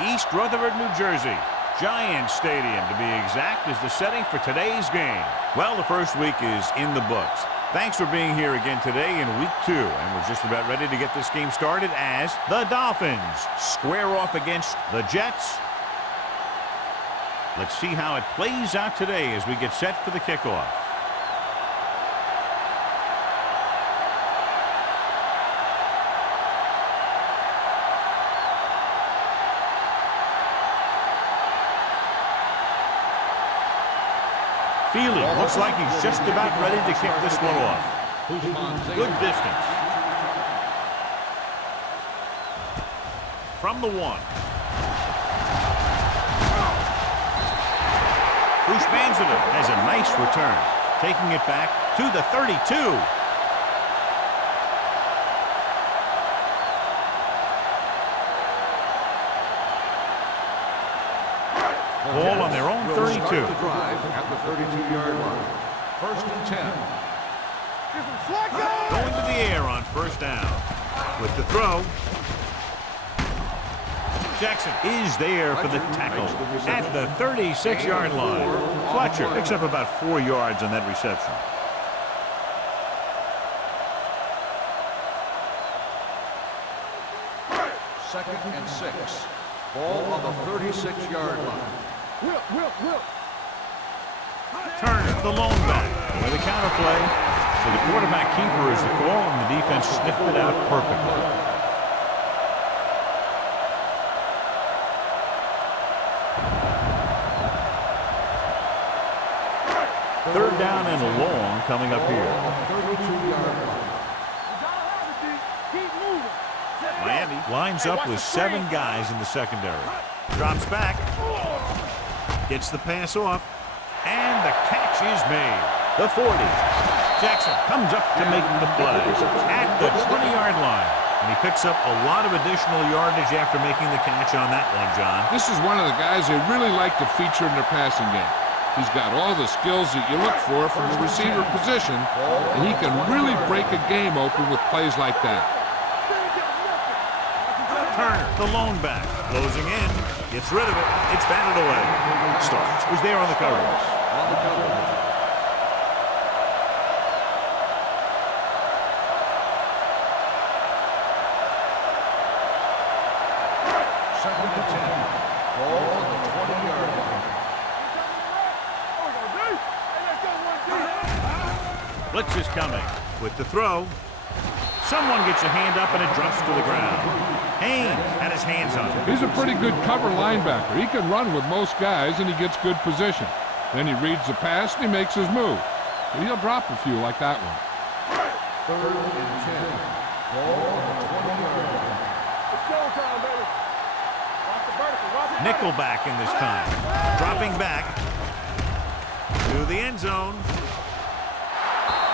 East Rutherford, New Jersey. Giant Stadium, to be exact, is the setting for today's game. Well, the first week is in the books. Thanks for being here again today in week 2. And we're just about ready to get this game started as the Dolphins square off against the Jets. Let's see how it plays out today as we get set for the kickoff. Feely looks like he's just about ready to kick this one off. Good distance. From the 1. Manzada has a nice return, taking it back to the 32. Ball on their own 32. The drive at the 32-yard line. 1st and 10. Going to the air on 1st down. With the throw. Jackson is there for the tackle at the 36-yard line. Fletcher picks up about 4 yards on that reception. Second and 6. Ball on the 36-yard line. Turner, the lone back. With a counter play. So the quarterback keeper is the call, and the defense sniffed it out perfectly. 3rd down and long coming up here. Miami lines up with 7 guys in the secondary. Drops back. Gets the pass off. And the catch is made. The 40. Jackson comes up to make the play at the 20-yard line. And he picks up a lot of additional yardage after making the catch on that one, John. This is one of the guys they really like to feature in their passing game. He's got all the skills that you look for from the receiver position, and he can really break a game open with plays like that. Turner, the lone back, closing in, gets rid of it, it's batted away. Starks was there on the coverage. Second and 10. Ball on the 20-yard line. Blitz is coming with the throw. Someone gets a hand up and it drops to the ground. Haynes had his hands on it. He's a pretty good cover linebacker. He can run with most guys and he gets good position. Then he reads the pass and he makes his move. But he'll drop a few like that one. 3rd and 10. Ball on the 20-yard line. It's showtime, baby. Watch the vertical. Watch it. Nickelback in this time. Dropping back to the end zone.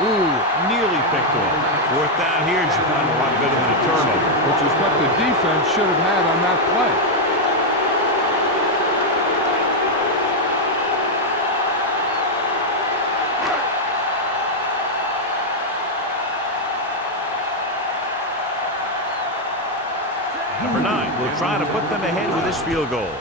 Ooh, nearly picked off. 4th down here, John, a lot better than a turnover. Which is what the defense should have had on that play. Number 9 will try to put them ahead with this field goal.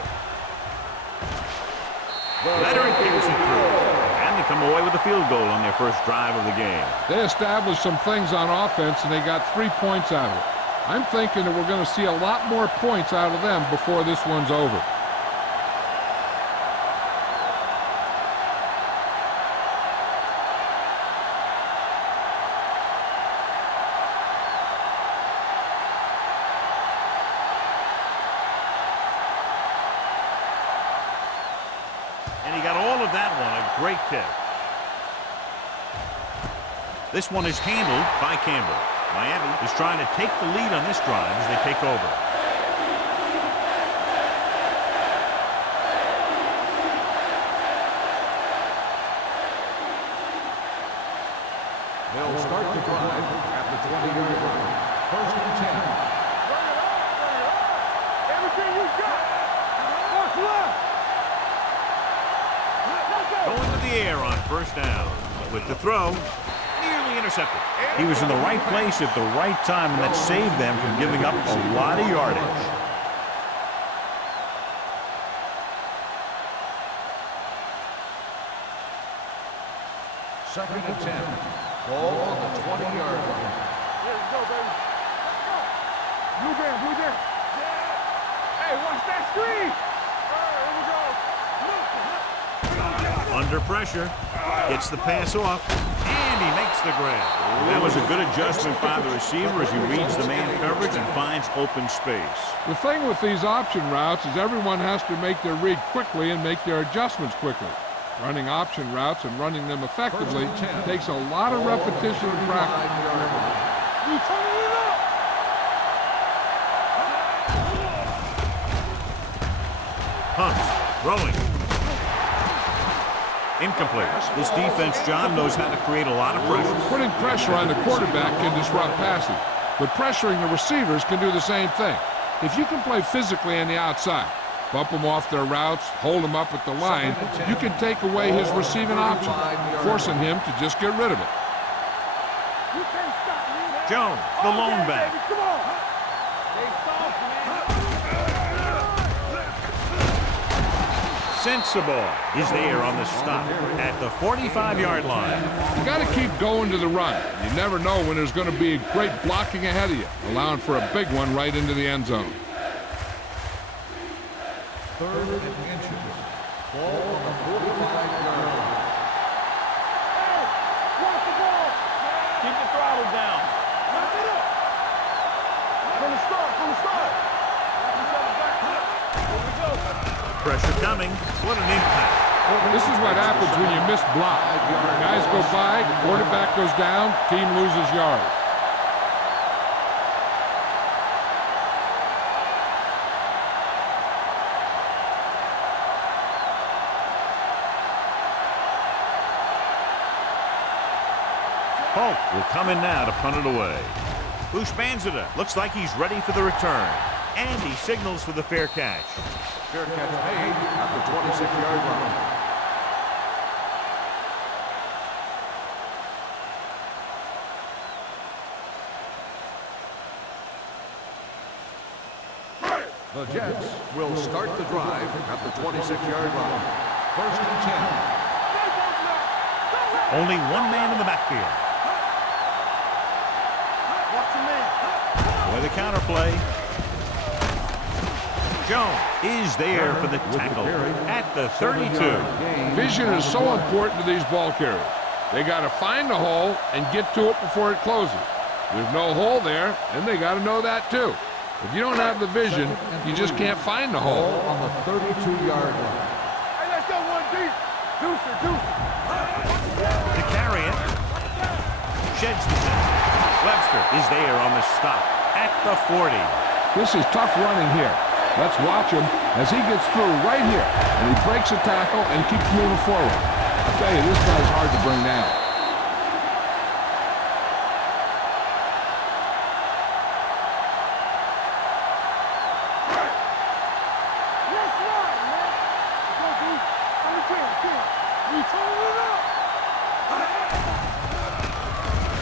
Veteran kicks it through. And they come away with a field goal on their first drive of the game. They established some things on offense, and they got 3 points out of it. I'm thinking that we're going to see a lot more points out of them before this one's over. And he got all of that one, a great kick. This one is handled by Campbell. Miami is trying to take the lead on this drive as they take over. They'll start the drive at the 20-yard line. 1st and 10. Everything you got. What's left? Going to the air on 1st down. With the throw, nearly intercepted. He was in the right place at the right time, and that saved them from giving up a lot of yardage. Second and 10. Ball on the 20-yard line. Here we go, baby. Let's go. Blue jam. Hey, watch that screen. Under pressure. Gets the pass off. And he makes the grab. That was a good adjustment by the receiver as he reads the man coverage and finds open space. The thing with these option routes is everyone has to make their read quickly and make their adjustments quickly. Running option routes and running them effectively takes a lot of repetition and practice. Pumps, throwing. Incomplete. This defense, John, knows how to create a lot of pressure. Putting pressure on the quarterback can disrupt passing, but pressuring the receivers can do the same thing. If you can play physically on the outside, bump them off their routes, hold them up at the line, you can take away his receiving option, forcing him to just get rid of it. Jones, the lone back. Sensible is there on the stop at the 45-yard line. You got to keep going to the run. You never know when there's going to be great blocking ahead of you, allowing for a big one right into the end zone. Third and inches. Ball on the 45-yard line. Watch the ball. Keep the throttle down. From the start. Here we go. Pressure coming. What an impact. This is what happens when you miss block. Guys go by, the quarterback goes down, team loses yards. Polk will come in now to punt it away. Ushmanzada looks like he's ready for the return. And he signals for the fair catch. Fair catch made at the 26-yard line. The Jets will start the drive at the 26-yard line. First and 10. Only one man in the backfield. With the counterplay. Jones is there for the tackle at the 32. Vision is so important to these ball carriers. They got to find the hole and get to it before it closes. There's no hole there, and they got to know that too. If you don't have the vision, you just can't find the hole. On the 32-yard line. Hey, let's go one deep. Deuce. To carry it. Sheds the tackle. Webster is there on the stop at the 40. This is tough running here. Let's watch him as he gets through right here. And he breaks a tackle and keeps moving forward. I'll tell you, this guy's hard to bring down.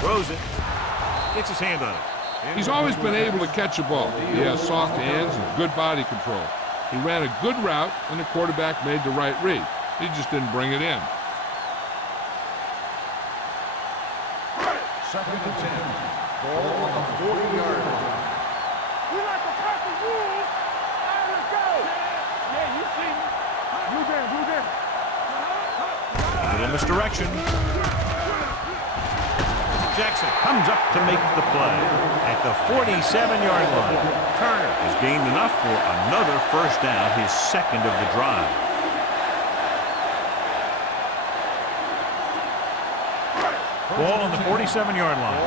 Throws it. Gets his hand on it. He's always been able to catch a ball. He has soft hands and good body control. He ran a good route, and the quarterback made the right read. He just didn't bring it in. Second and 10. Ball on the 40-yard line. We like to cut the rules. All right, let's go. Yeah, you see me. Blue jam. Little misdirection. Jackson comes up to make the play at the 47-yard line. Turner has gained enough for another first down, his second of the drive. Ball on the 47-yard line.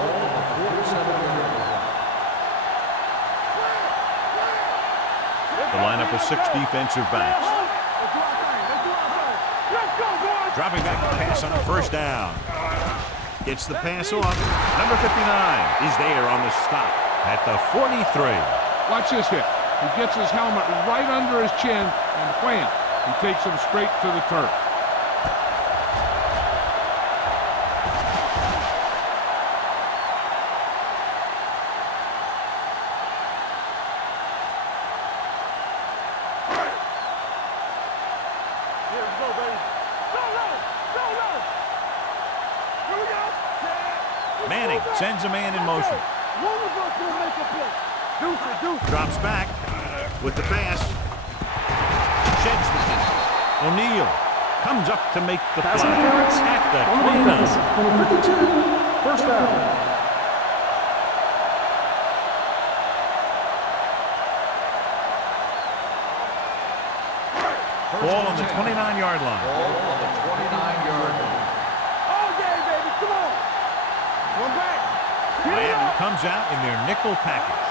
The lineup of 6 defensive backs. Dropping back to pass on a first down. Gets the pass off. Number 59 is there on the stop at the 43. Watch this hit. He gets his helmet right under his chin, and wham, he takes him straight to the turf. Sends a man in motion. One of us will make a play. Deuce. Drops back with the pass. Sheds the tackle. O'Neal comes up to make the Pass play interference at the on the 29. defense. Number 52, first down. Ball on the 29-yard line. Ball on the 29-yard line. All game, baby. Come on. One back. Miami comes out in their nickel package.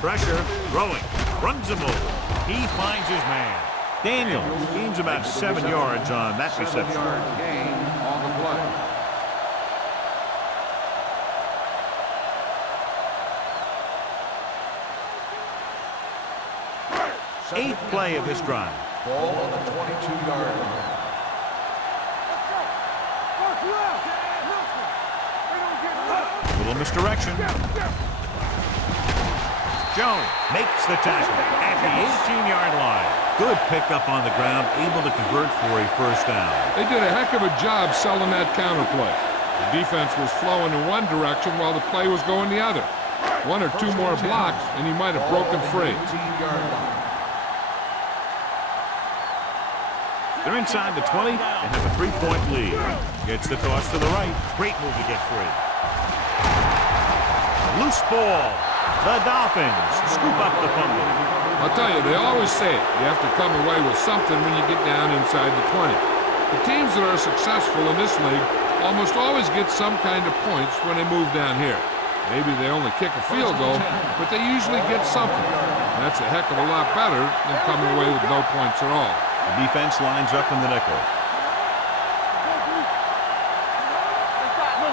Pressure, throwing, runs him over. He finds his man. Daniels gains about 7 yards on that reception. 7-yard gain on the play. Eighth play of this drive. Ball on the 22-yard line. Let's go. First left. Listen. They don't get left. Little misdirection. Jones makes the tackle at the 18-yard line. Good pickup on the ground, able to convert for a first down. They did a heck of a job selling that counter play. The defense was flowing in one direction while the play was going the other. One or two more blocks, and he might have broken free. 18-yard line. They're inside the 20 and have a 3-point lead. Gets the toss to the right. Great move to get free. Loose ball. The Dolphins scoop up the fumble. I'll tell you, they always say it. You have to come away with something when you get down inside the 20. The teams that are successful in this league almost always get some kind of points when they move down here. Maybe they only kick a field goal, but they usually get something. And that's a heck of a lot better than coming away with no points at all. The defense lines up in the nickel.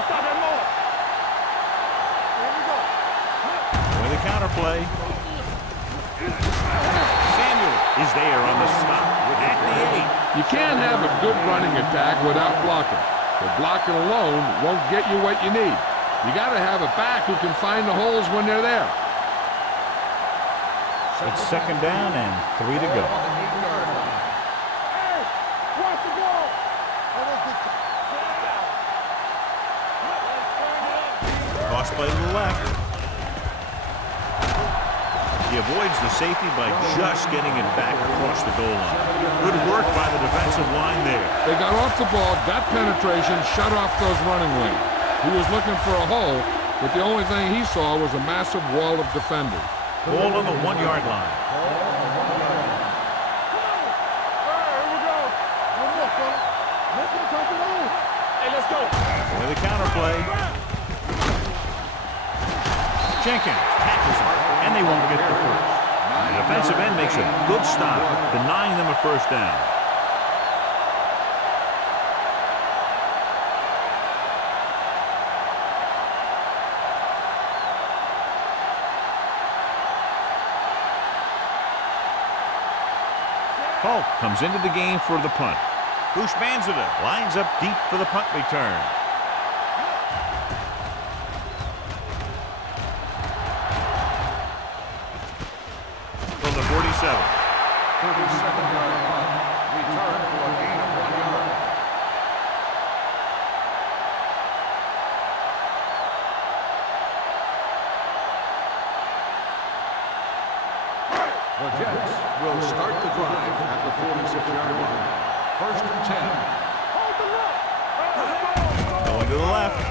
Stop that motor. Here we go. With a counter play. Samuel is there on the stop at the 8. You can't have a good running attack without blocking. But blocking alone won't get you what you need. You got to have a back who can find the holes when they're there. It's second down and 3 to go. On the 8-yard line. Hey, watch the ball. Toss play to the left. He avoids the safety by just getting it back across the goal line. Good work by the defensive line there. They got off the ball, got penetration, shut off those running lanes. He was looking for a hole, but the only thing he saw was a massive wall of defenders. Ball on the 1-yard line. Here we go. One more, fella. Let's go, come on. Hey, let's go. With a counter play. Jenkins catches him, and they won't get the first. The defensive end makes a good stop, denying them a first down. Polk comes into the game for the punt. Bushmanzada lines up deep for the punt return. From the 47. 37-yard punt. Return for a gain of 1 yard. The Jets will start the drive at the 46-yard line. First and 10. Hold the left. Going to the left.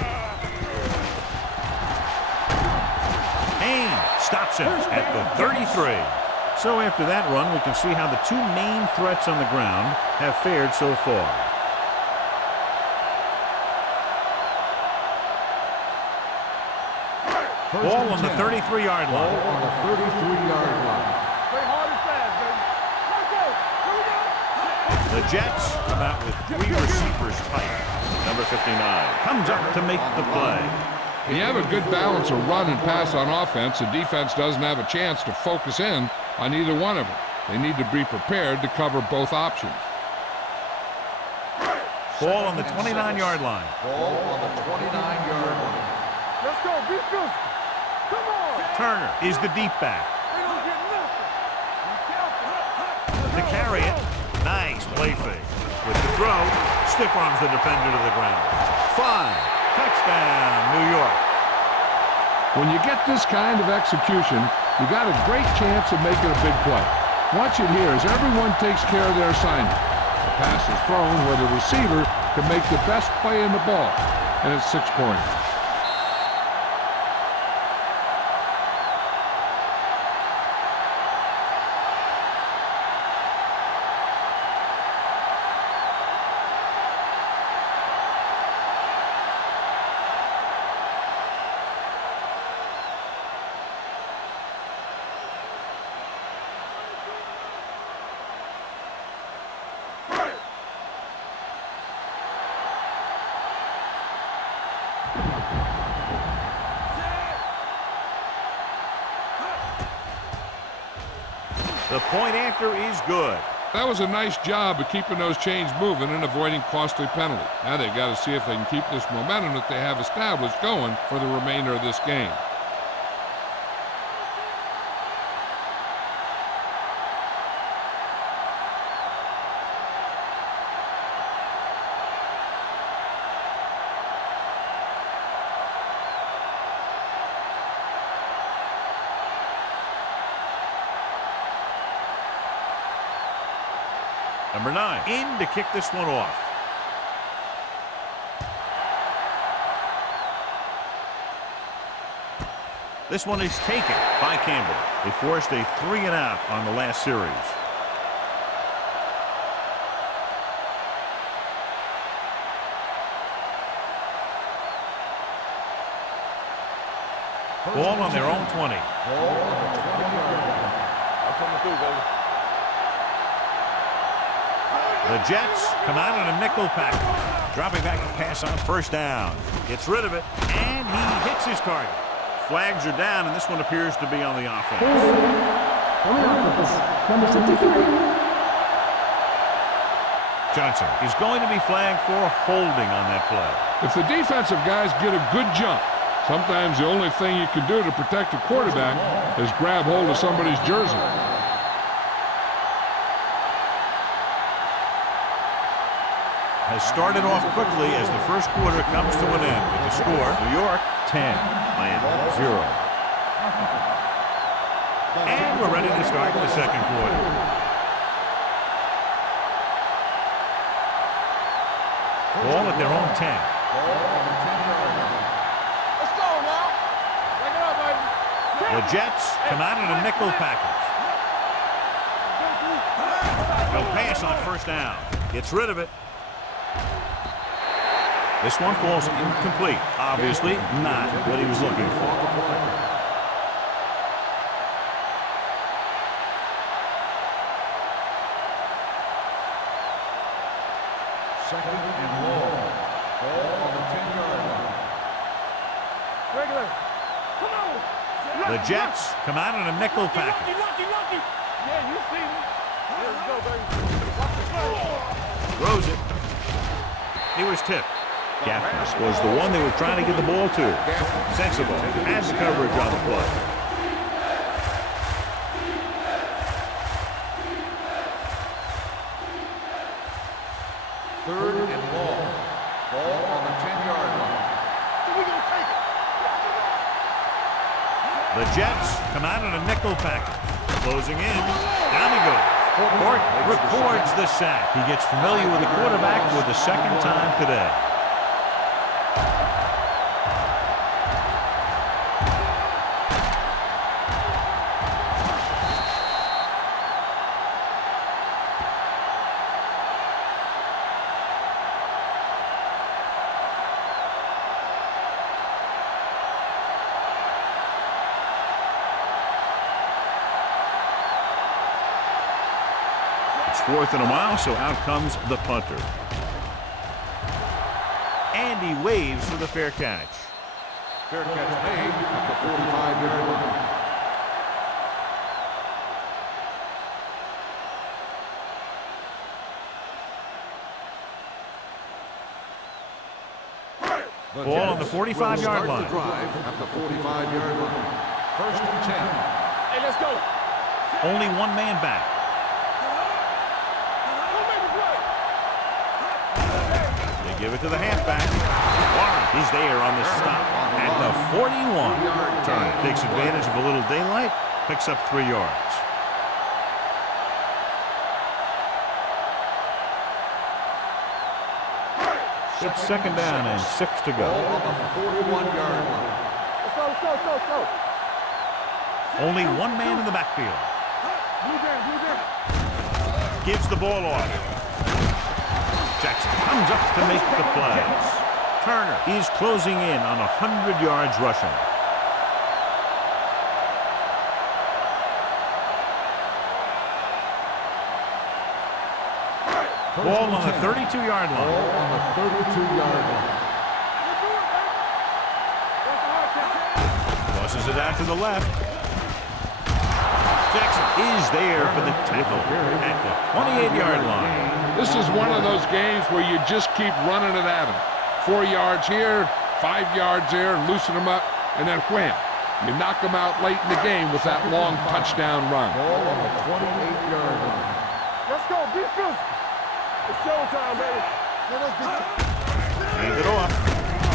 Haynes stops him at the 33. So after that run, we can see how the two main threats on the ground have fared so far. Ball on the 33-yard Ball line. on the 33-yard line. Play hard and fast, baby. Let's go. Here we go. The Jets come out with 3 receivers tight. Number 59 comes up to make the play. When you have a good balance of run and pass on offense, the defense doesn't have a chance to focus in on either one of them. They need to be prepared to cover both options. Ball on the 29-yard line. Ball on the 29-yard line. Let's go. Be good. Come on. Turner is the deep back. They don't get nothing. Be careful. To carry it. Nice play fake. With the throw, stiff arms the defender to the ground. 5. Touchdown, New York. When you get this kind of execution, you got a great chance of making a big play. Watch it here as everyone takes care of their assignment. The pass is thrown where the receiver can make the best play in the ball, and it's 6 points. The point after is good. That was a nice job of keeping those chains moving and avoiding costly penalties. Now they got to see if they can keep this momentum that they have established going for the remainder of this game. Number 9 in to kick this one off. This one is taken by Campbell. They forced a 3-and-out on the last series. Ball on their own 20. The Jets come out in a nickel package. Dropping back to pass on first down. Gets rid of it, and he hits his target. Flags are down, and this one appears to be on the offense. Number 63. Johnson is going to be flagged for holding on that play. If the defensive guys get a good jump, sometimes the only thing you can do to protect a quarterback is grab hold of somebody's jersey. Has started off quickly as the first quarter comes to an end with the score New York 10, Miami 0. And we're ready to start the second quarter. Ball at their own 10. Let's go now. Break it up, baby. The Jets come out in a nickel package. They'll pass on first down. Gets rid of it. This one falls incomplete. Obviously not what he was looking for. Second and long. Ball on the 10-yard line. Regular. Come on. The Jets come out in a nickel package. Lucky. Yeah, you see me. Let's go, baby. Watch the play. Throws it. He was tipped. Gaffney was the one they were trying to get the ball to. Sensible has the coverage on the play. Third and long. Ball on the 10-yard line. We're going to take it. The Jets come out in a nickel package. Closing in. Down he goes. Court records the sack. He gets familiar with the quarterback for the second time today. It's 4th and a mile, so out comes the punter. And he waves for the fair catch. Fair catch made at the 45-yard line. Ball on the 45-yard line. The drive at the 45-yard line. First and 10. Hey, let's go. Only one man back. give it to the halfback. Warren is there on the stop at the 41. Turner takes advantage of a little daylight, picks up 3 yards. It's second down and 6 to go. On the 41-yard line. Let's go. Only one man in the backfield. Blue down. Gives the ball off. Jackson comes up to make the play. Turner is closing in on 100 yards rushing. Ball on the 32-yard line. On the 32-yard line. Tosses it out to the left. Jackson is there for the tackle at the 28-yard line. This is one of those games where you just keep running it at them. 4 yards here, 5 yards there, loosen them up, and then wham. You knock them out late in the game with that long touchdown run. Ball on the 28-yard line. Let's go, defense. It's showtime, baby. Hand it off.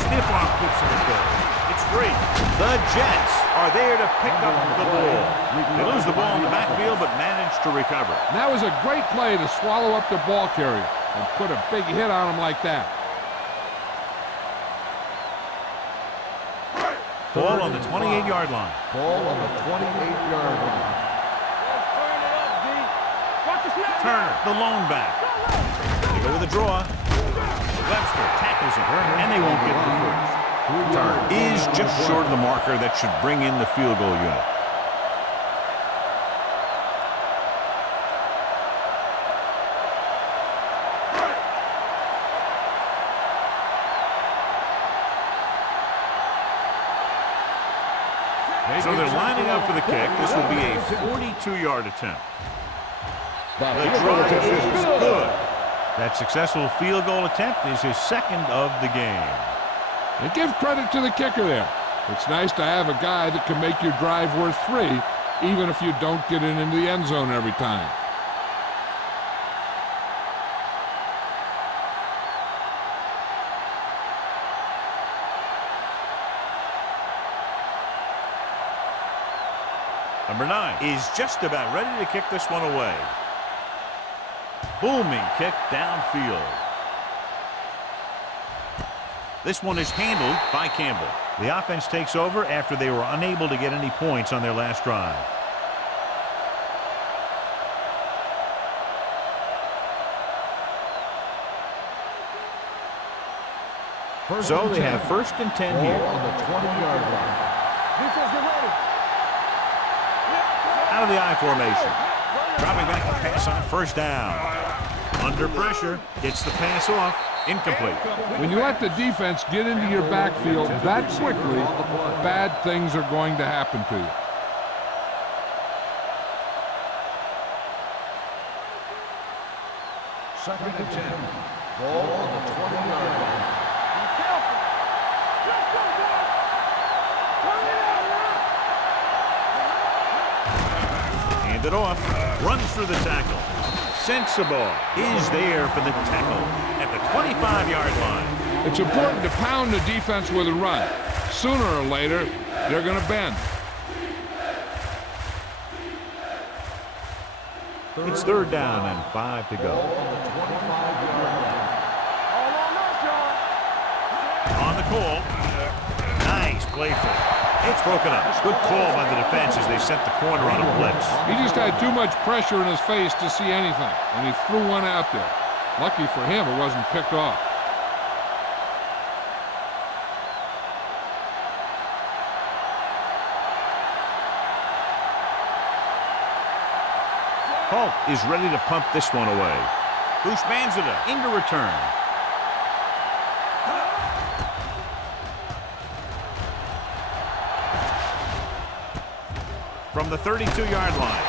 Stiff arm keeps it good. It's free. The Jets are there to pick up the ball. They lose the ball in the backfield, but manage to recover. And that was a great play to swallow up the ball carrier and put a big hit on him like that. Ball on the 28-yard line. Ball on the 28-yard line. Turner, the lone back. They go with a draw. Webster tackles him, and they won't get the first. Turner is just short of the marker that should bring in the field goal unit. So they're lining up for the kick. This will be a 42-yard attempt. The drive is good. That successful field goal attempt is his second of the game. And give credit to the kicker there. It's nice to have a guy that can make your drive worth 3, even if you don't get it into the end zone every time. Number 9 is just about ready to kick this one away. Booming kick downfield. This one is handled by Campbell. The offense takes over after they were unable to get any points on their last drive. So they have 1st and 10 here. On the 20-yard line. Defense, get ready. Out of the I formation. Dropping back to pass on 1st down. Under pressure, gets the pass off. Incomplete. When you let the defense get into your backfield that quickly, bad things are going to happen to you. Second and 10. Ball on the 20-yard line. Be careful. Let's go, boys. Turn it out now. Hand it off. Runs through the tackle. Sensible is there for the tackle at the 25-yard line. It's important to pound the defense with a run. Sooner or later, they're going to bend. It's 3rd down and 5 to go. On the 25-yard line. All on us, y'all. On the call. Nice play for. It's broken up. Good call by the defense as they sent the corner on a blitz. He just had too much pressure in his face to see anything, and he threw one out there. Lucky for him, it wasn't picked off. Hulk is ready to pump this one away. Bruce Manzada into return. From the 32-yard line,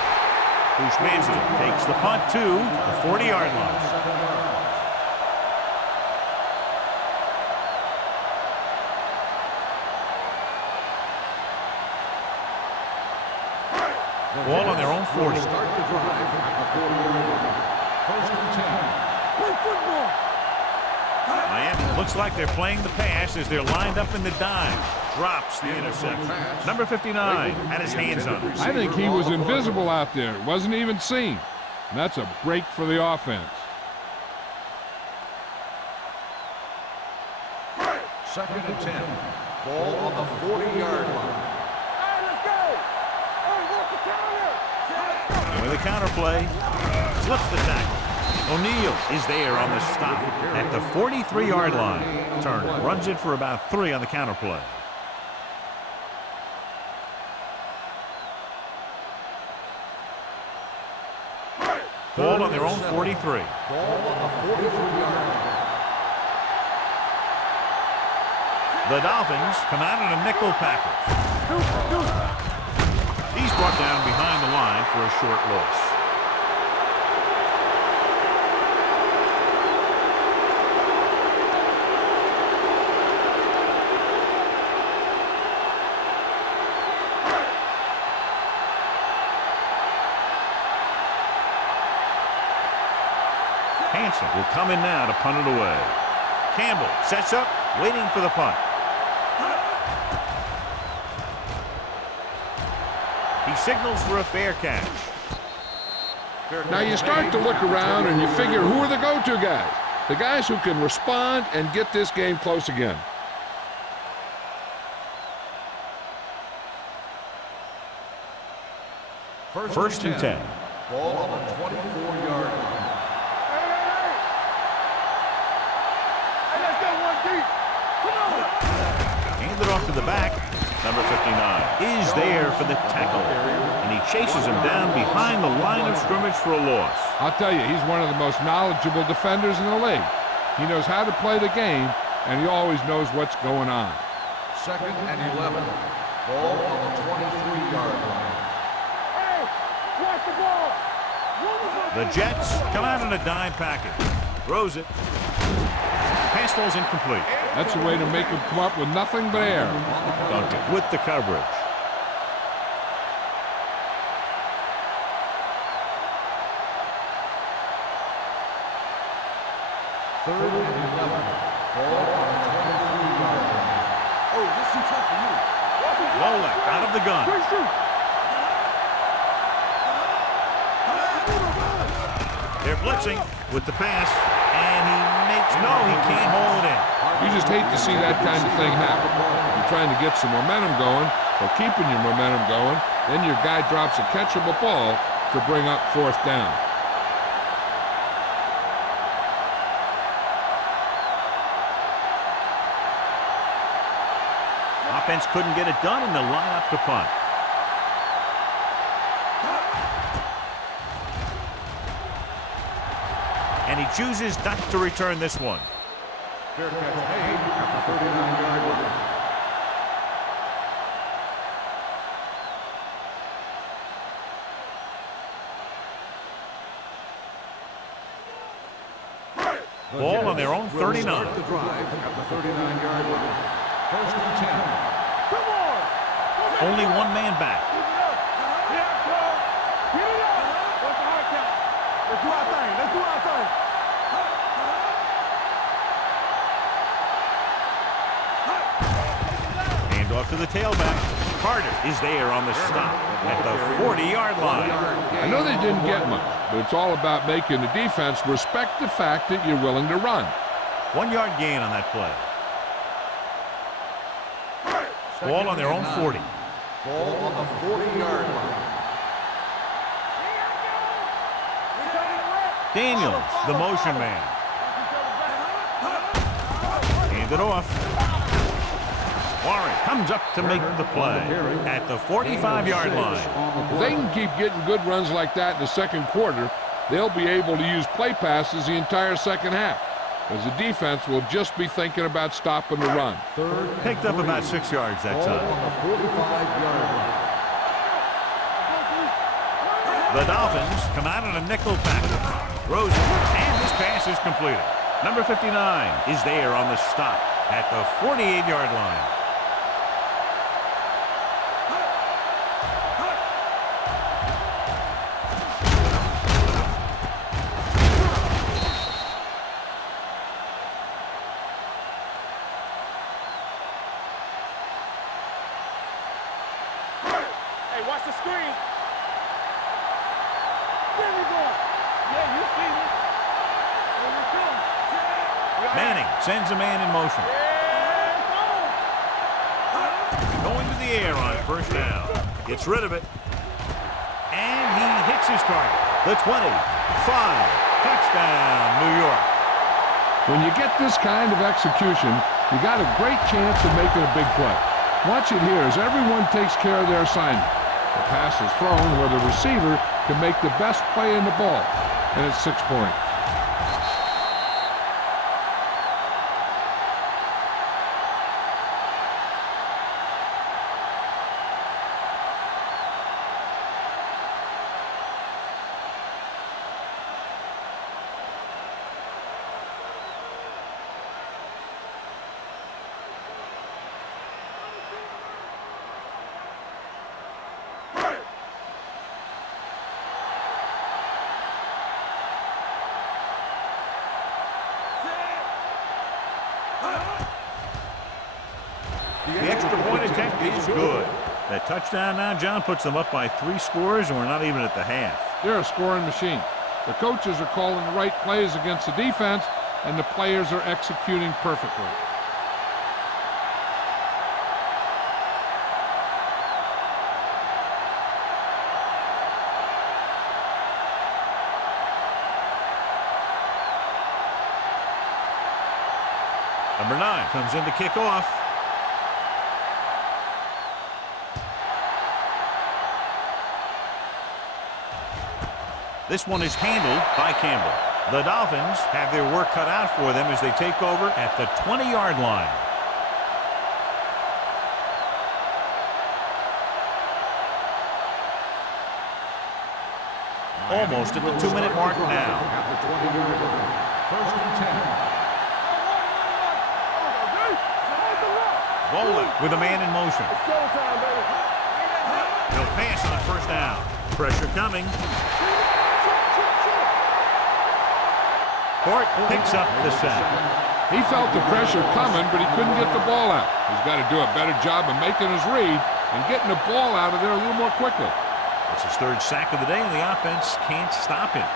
Bruce Manzada takes the punt to the 40-yard line. Ball on their own 40. Start the drive at the 40-yard line. 1st and 10. Play football. Miami looks like they're playing the pass as they're lined up in the dime. Drops the interception. Number 59 had his hands on it. I think he was invisible out there. Wasn't even seen. And that's a break for the offense. Second and 10. Ball on the 40-yard line. Hey, let's go. Hey, work the counter. With a counter play, slips the tackle. O'Neal is there on the stop at the 43-yard line. Turner runs it for about 3 on the counter play. Ball on their own 43. Ball on the 43-yard line. The Dolphins come out in a nickel package. He's brought down behind the line for a short loss. Hanson will come in now to punt it away. Campbell sets up, waiting for the punt. He signals for a fair catch. Now you start to look around and you figure, who are the go-to guys? The guys who can respond and get this game close again. First and 10. Ball on the 24-yard line. Hey, let's go one deep. Come on. Handed off to the back. Number 59 is there for the tackle. And he chases him down behind the line of scrimmage for a loss. I'll tell you, he's one of the most knowledgeable defenders in the league. He knows how to play the game, and he always knows what's going on. Second and 11. Ball on the 23-yard line. Hey, watch the ball. The Jets come out in a dime package. Throws it. Pass falls incomplete. That's a way to make him come up with nothing but air. Duncan with the coverage. Third and 11. Ball on the 23-yard line. Oh, this is tough for you. Lola out of the gun. They're blitzing with the pass, and he can't hold it in. You just hate to see that kind of thing happen. You're trying to get some momentum going, or keeping your momentum going, then your guy drops a catchable ball to bring up fourth down. Offense couldn't get it done, and they'll line up to punt. And he chooses not to return this one. Fair catch made at the 39-yard line. Ball on their own 39. Start the drive at the 39-yard line. First and 10. Come on. Only one man back. Get it up. What's the hard count? Let's do our thing. Let's do our thing. Hand off to the tailback. Carter is there on the stop at the 40-yard line. I know they didn't get much, but it's all about making the defense respect the fact that you're willing to run. 1 yard gain on that play. Ball on their own 40. Ball on the 40-yard line. Daniels, the motion man. Hand it off. Warren comes up to make the play at the 45-yard line. If they can keep getting good runs like that in the second quarter, they'll be able to use play passes the entire second half, as the defense will just be thinking about stopping the run. Picked up about 6 yards that Ball time. on the 45-yard line. The Dolphins come out in a nickel package. Throws it, and this pass is completed. Number 59 is there on the stop at the 48-yard line. Watch the screen. There we go. Yeah, you see me. Here we come. Manning sends a man in motion. Going to the air on first down. Gets rid of it. And he hits his target. The 25. Touchdown, New York. When you get this kind of execution, you got a great chance of making a big play. Watch it here as everyone takes care of their assignment. The pass is thrown where the receiver can make the best play in the ball, and it's 6 points. The extra point attempt is good. That touchdown now, John, puts them up by 3 scores, and we're not even at the half. They're a scoring machine. The coaches are calling the right plays against the defense, and the players are executing perfectly. Number 9 comes in to kick off. This one is handled by Campbell. The Dolphins have their work cut out for them as they take over at the 20-yard line. Almost at the 2-minute mark now. At the 20-yard line. First and 10. Volek with a man in motion. He'll pass on first down. Pressure coming. Court picks up the sack. He felt the pressure coming, but he couldn't get the ball out. He's got to do a better job of making his read and getting the ball out of there a little more quickly. It's his 3rd sack of the day, and the offense can't stop him.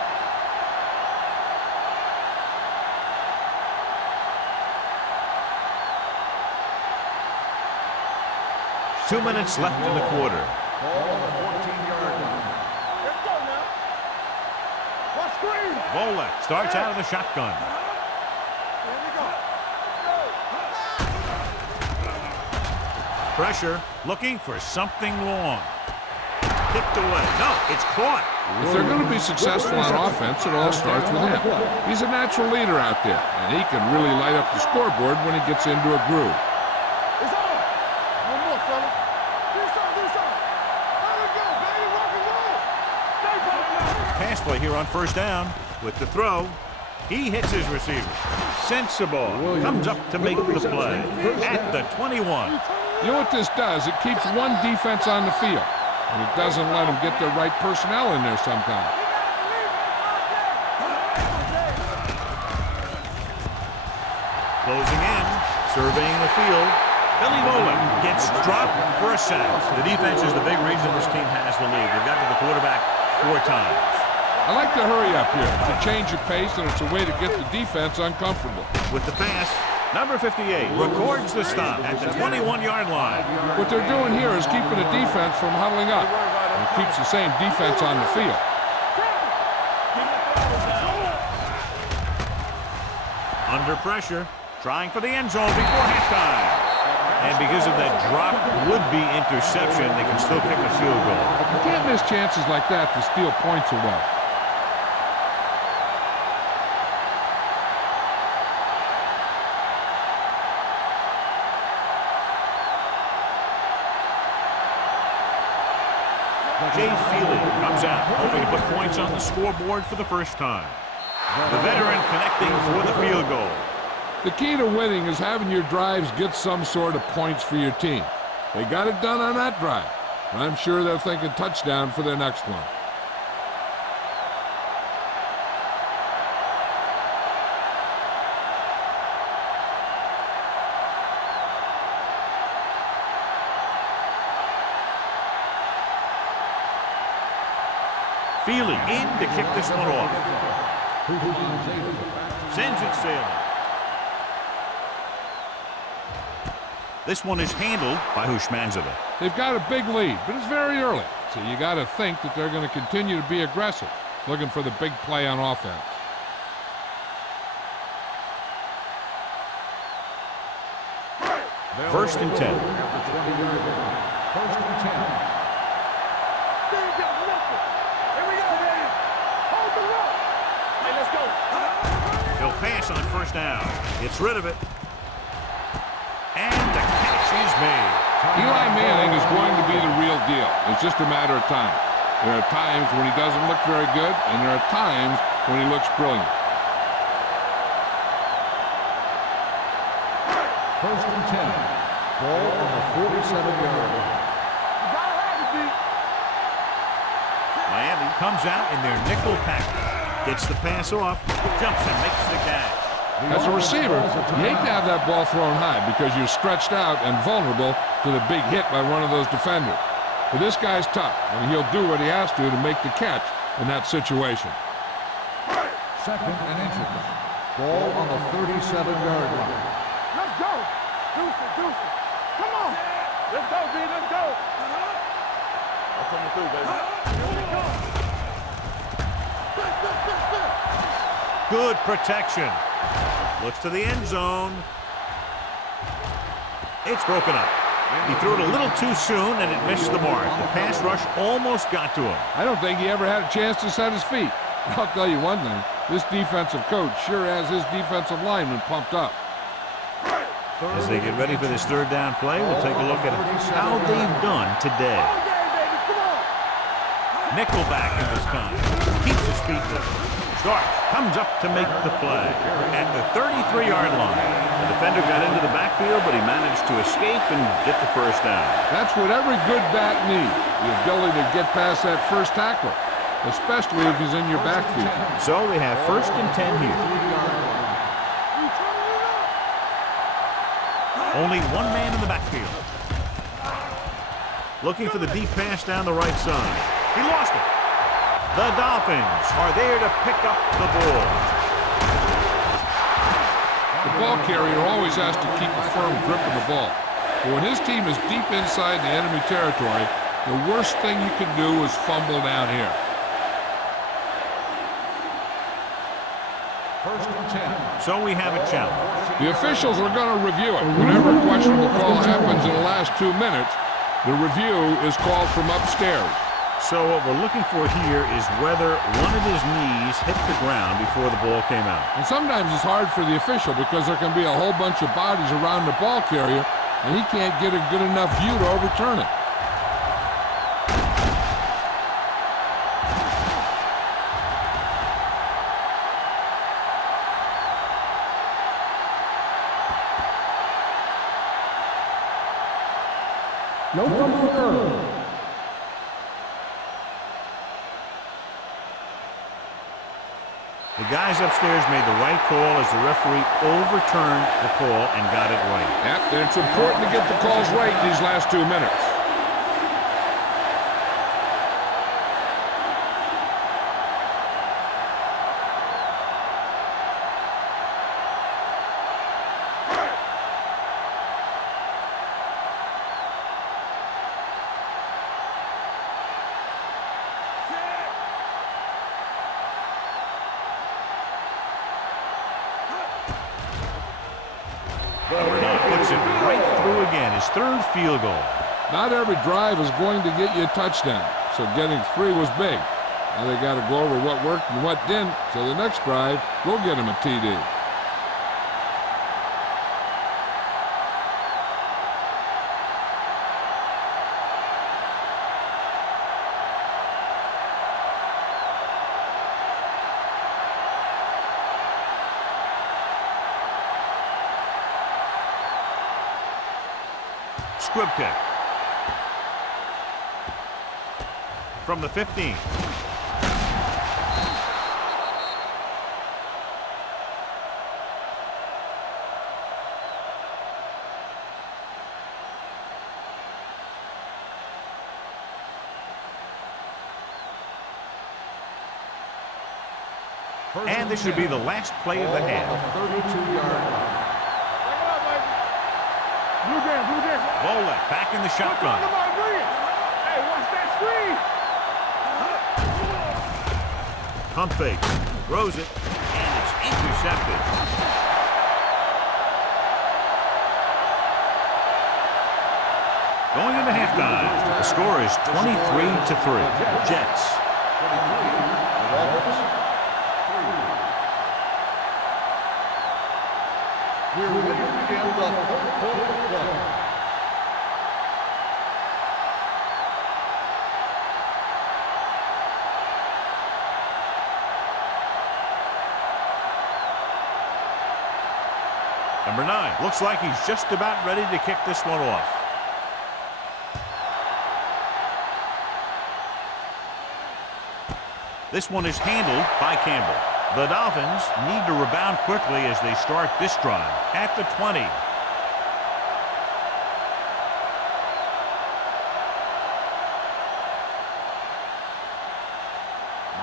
Two minutes left in the quarter. Ball on the 14-yard line. Let's go now. Watch screen. Volek starts out of the shotgun. Here we go. Pressure, looking for something long. Kicked away. No, it's caught. If they're going to be successful on offense, it all starts with him. He's a natural leader out there, and he can really light up the scoreboard when he gets into a groove. It's on. One more, fella. Do something. There we go, baby. Rock and roll. Stay back. Pass play here on first down. With the throw, he hits his receiver. Sensible comes up to make the play at the 21. You know what this does? It keeps one defense on the field, and it doesn't let them get the right personnel in there sometimes. Closing in, surveying the field. Billy Volek gets dropped for a sack. The defense is the big reason this team has the lead. They've got to the quarterback 4 times. I like to hurry up here. It's a change of pace, and it's a way to get the defense uncomfortable. With the pass, number 58 records the stop at the 21-yard line. What they're doing here is keeping the defense from huddling up, and it keeps the same defense on the field. Under pressure, trying for the end zone before halftime. And because of that drop would-be interception, they can still kick a field goal. You can't miss chances like that to steal points away. Jay Feely comes out, hoping to put points on the scoreboard for the first time. The veteran connecting for the field goal. The key to winning is having your drives get some sort of points for your team. They got it done on that drive, and I'm sure they're thinking touchdown for their next one. Feely in to kick this one off. Sends it sailing. This one is handled by Hushmanzada. They've got a big lead, but it's very early. So you got to think that they're going to continue to be aggressive, looking for the big play on offense. First and 10. First and 10. He'll pass on first down. Gets rid of it. And the catch is made. Eli Manning is going to be the real deal. It's just a matter of time. There are times when he doesn't look very good, and there are times when he looks brilliant. First and 10. Ball on the 47-yard line. Miami comes out in their nickel package. Gets the pass off. Jumps and makes the catch. As a receiver, you hate to have that ball thrown high because you're stretched out and vulnerable to the big hit by one of those defenders. But this guy's tough, and he'll do what he has to make the catch in that situation. Second and inches. Ball on the 37-yard line. Let's go. Deuce it. Come on. Let's go, B. Let's go. I'm coming through, baby. Good protection. Looks to the end zone. It's broken up. He threw it a little too soon, and it missed the mark. The pass rush almost got to him. I don't think he ever had a chance to set his feet. I'll tell you one thing. This defensive coach sure has his defensive lineman pumped up. As they get ready for this third down play, we'll take a look at how they've done today. Nickelback in this time. Keeps his feet with it. Starks comes up to make the play at the 33-yard line. The defender got into the backfield, but he managed to escape and get the first down. That's what every good back needs, the ability to get past that first tackler, especially if he's in your backfield. So they have first and 10 here. Only one man in the backfield. Looking for the deep pass down the right side. He lost it. The Dolphins are there to pick up the ball. The ball carrier always has to keep a firm grip of the ball. But when his team is deep inside the enemy territory, the worst thing you can do is fumble down here. First and 10. So we have a challenge. The officials are going to review it. Whenever a questionable call happens in the last 2 minutes, the review is called from upstairs. So what we're looking for here is whether one of his knees hit the ground before the ball came out. And sometimes it's hard for the official because there can be a whole bunch of bodies around the ball carrier, and he can't get a good enough view to overturn it. No fumble occurred. The guys upstairs made the right call as the referee overturned the call and got it right. Yep, and it's important to get the calls right in these last 2 minutes. Number 9 puts it right through again, his third field goal. Not every drive is going to get you a touchdown, so getting 3 was big. Now they got to go over what worked and what didn't, so the next drive will get him a TD. Squib kick. From the 15. And this should be the last play of the half. 32-yard line. Volek back in the shotgun. Hey, watch that screen. Pump fake. Throws it. And it's intercepted. Going into halftime, the score is 23-3. Jets. 23, the Dolphins, 3. We're ready to begin the third quarter of play. Number 9. Looks like he's just about ready to kick this one off. This one is handled by Campbell. The Dolphins need to rebound quickly as they start this drive at the 20.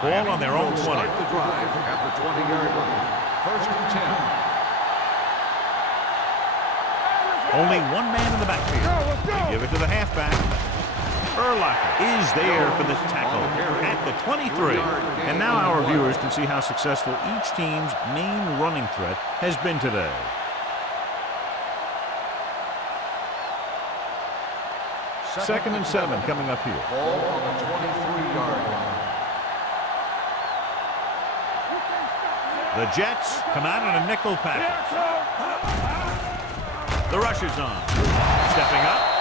Ball on their own 20. Start the drive at the 20-yard line. 1st and 10. Only one man in the backfield. They give it to the halfback. Urlacher is there for the tackle at the 23. And now our viewers can see how successful each team's main running threat has been today. Second and 7 coming up here. Ball on the 23-yard line. The Jets come out in a nickel package. The rush is on. Stepping up.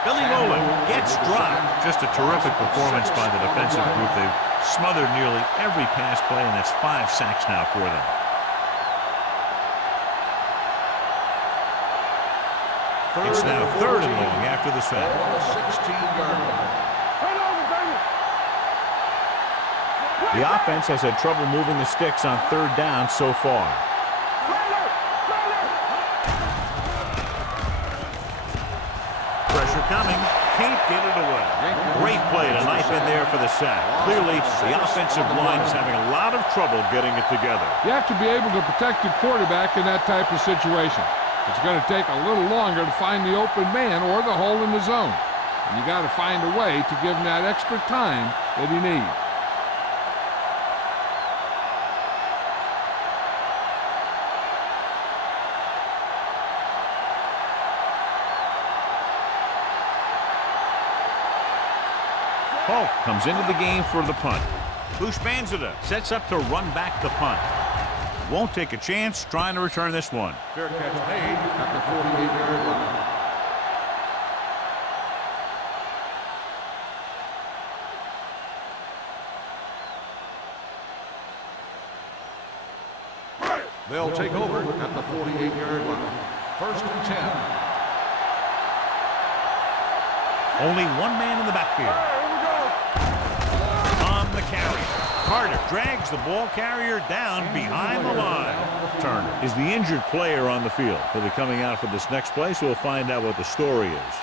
Billy Rowland gets dropped. Just a terrific performance by the defensive group. They've smothered nearly every pass play, and that's 5 sacks now for them. It's now 3rd and long after the sack. Ball on the 16-yard line. The offense has had trouble moving the sticks on 3rd down so far. Pressure coming. Can't get it away. Great play to knife in there for the sack. Clearly, the offensive line is having a lot of trouble getting it together. You have to be able to protect your quarterback in that type of situation. It's going to take a little longer to find the open man or the hole in the zone. And you got to find a way to give him that extra time that he needs. Polk comes into the game for the punt. Bushmanzada sets up to run back the punt. Won't take a chance trying to return this one. Fair catch made at the 48-yard line. They'll take over at the 48-yard line. 1st and 10. Only one man in the backfield. On the carry. Carter drags the ball carrier down behind the line. Turner is the injured player on the field. He'll be coming out for this next play, so we'll find out what the story is.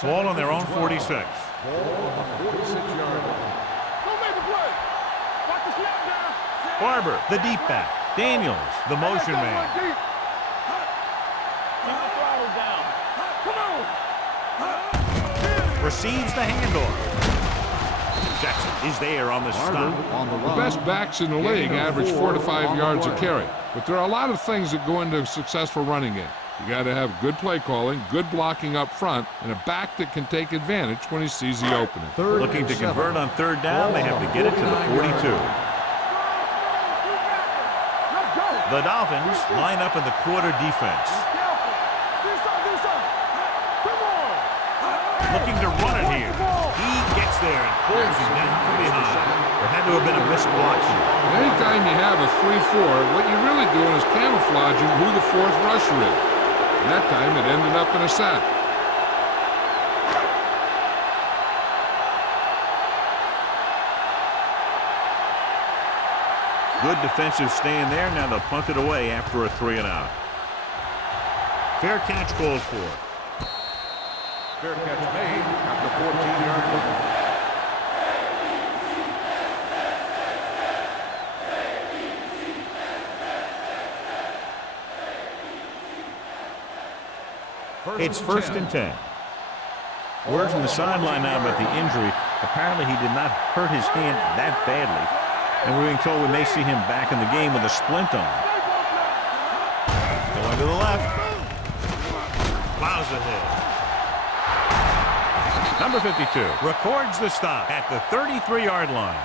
Ball on their own 46. Ball on the 46-yard line. Barber, the deep back. Daniels, the motion man. Receives the handoff. Jackson is there on the stop. The best backs in the league average 4 to 5 yards a carry. But there are a lot of things that go into a successful running game. You got to have good play calling, good blocking up front, and a back that can take advantage when he sees the opening. Looking to convert on 3rd down, they have to get it to the 42. The Dolphins line up in the quarter defense. Looking to run it here. He gets there and pulls him down from behind. There had to have been a missed block here. Anytime you have a 3-4, what you're really doing is camouflaging who the 4th rusher is. And that time it ended up in a sack. Good defensive stand there. Now they'll punt it away after a 3-and-out. Fair catch called for. Fair catch made at the 14-yard line. It's first and 10. Word from the sideline now about the injury. Apparently he did not hurt his hand that badly. And we're being told we may see him back in the game with a splint on. Going to the left. Plows ahead. Number 52 records the stop at the 33-yard line.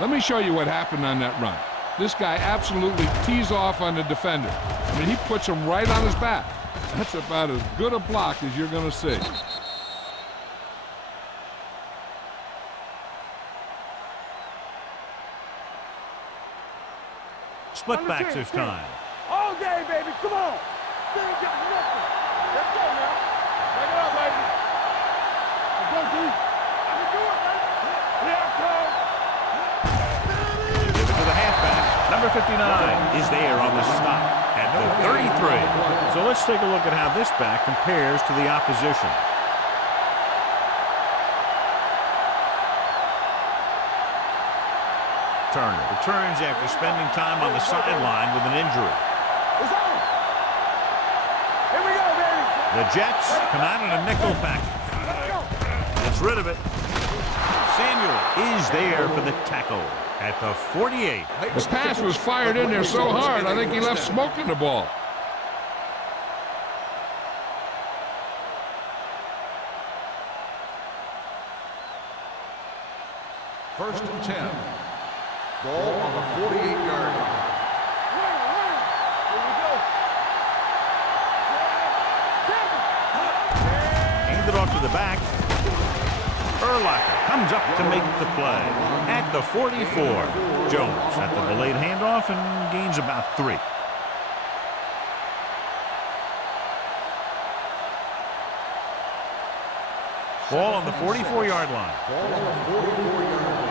Let me show you what happened on that run. This guy absolutely tees off on the defender. I mean, he puts him right on his back. That's about as good a block as you're going to see. Split backs this time. All day, baby. Come on. They ain't got nothing. Let's go now. Bring it up, baby. Let's go, D. I can do it, baby. Here I come. Give it to the halfback. Number 59 is there on the stop at the 33. So let's take a look at how this back compares to the opposition. Turner returns after spending time on the sideline with an injury. It's on. Here we go, baby. The Jets come out in a nickel package. Gets rid of it. Samuel is there for the tackle at the 48. The pass was fired in there so hard, I think he left smoke in the ball. First and 10. Ball on the 48-yard line. Here we go. Hand it off to the back. Urlacher comes up to make the play at the 44. Jones at the delayed handoff and gains about 3. Ball on the 44-yard line. Ball on the 44-yard line.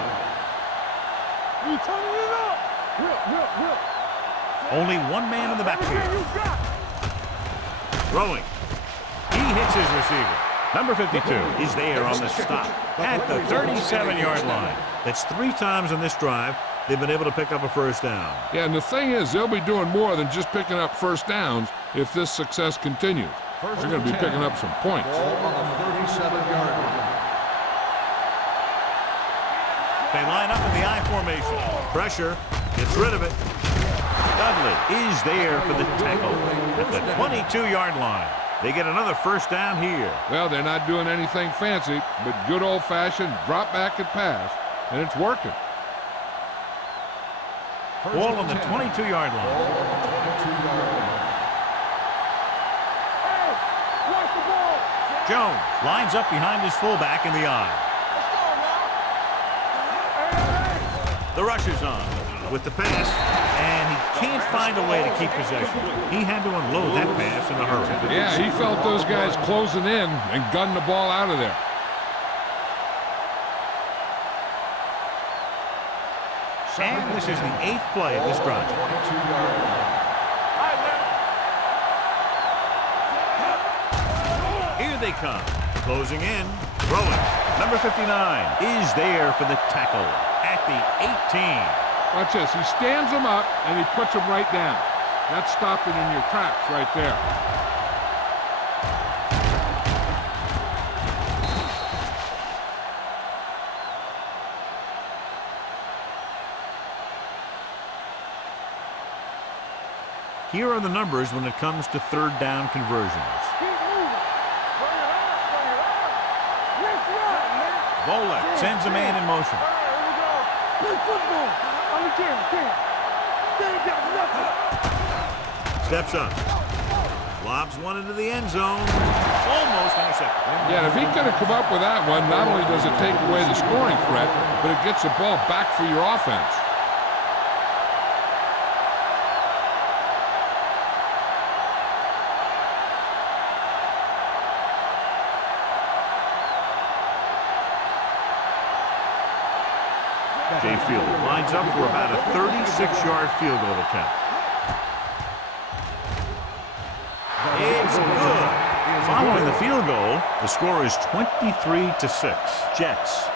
You turning it up. Whip. Only one man in the backfield. You got. Throwing. He hits his receiver. Number 52 is there on the stop at the 37-yard line. That's 3 times on this drive they've been able to pick up a first down. Yeah, and the thing is, they'll be doing more than just picking up first downs if this success continues. They're going to be picking up some points. Ball on the 37-yard line. They line up in the I formation. Pressure. Gets rid of it. Dudley is there for the tackle at the 22-yard line. They get another first down here. Well, they're not doing anything fancy, but good old-fashioned drop back and pass, and it's working. Ball on the 22-yard line. Ball on the 22-yard line. Hey, watch the ball. Jones lines up behind his fullback in the I. The rush is on with the pass, and he can't find a way to keep possession. He had to unload that pass in a hurry. Yeah, he felt those guys closing in and gunned the ball out of there. And this is the 8th play of this drive. 22-yard line. Here they come. Closing in. Throwing. Number 59 is there for the tackle at the 18. Watch this. He stands them up, and he puts them right down. That's stopping in your tracks right there. Here are the numbers when it comes to third down conversions. Keep moving. Bring it up. Let's run, man. Volek sends a man in motion. All right, here we go. Play football. On the game. They ain't got nothing. Steps up. Lobs one into the end zone. Almost intercepted. Yeah, if he could have come up with that one, not only does it take away the scoring threat, but it gets the ball back for your offense. Jay Field lines up for about a 36-yard field goal attempt. It's good. Following the field goal, the score is 23-6. Jets.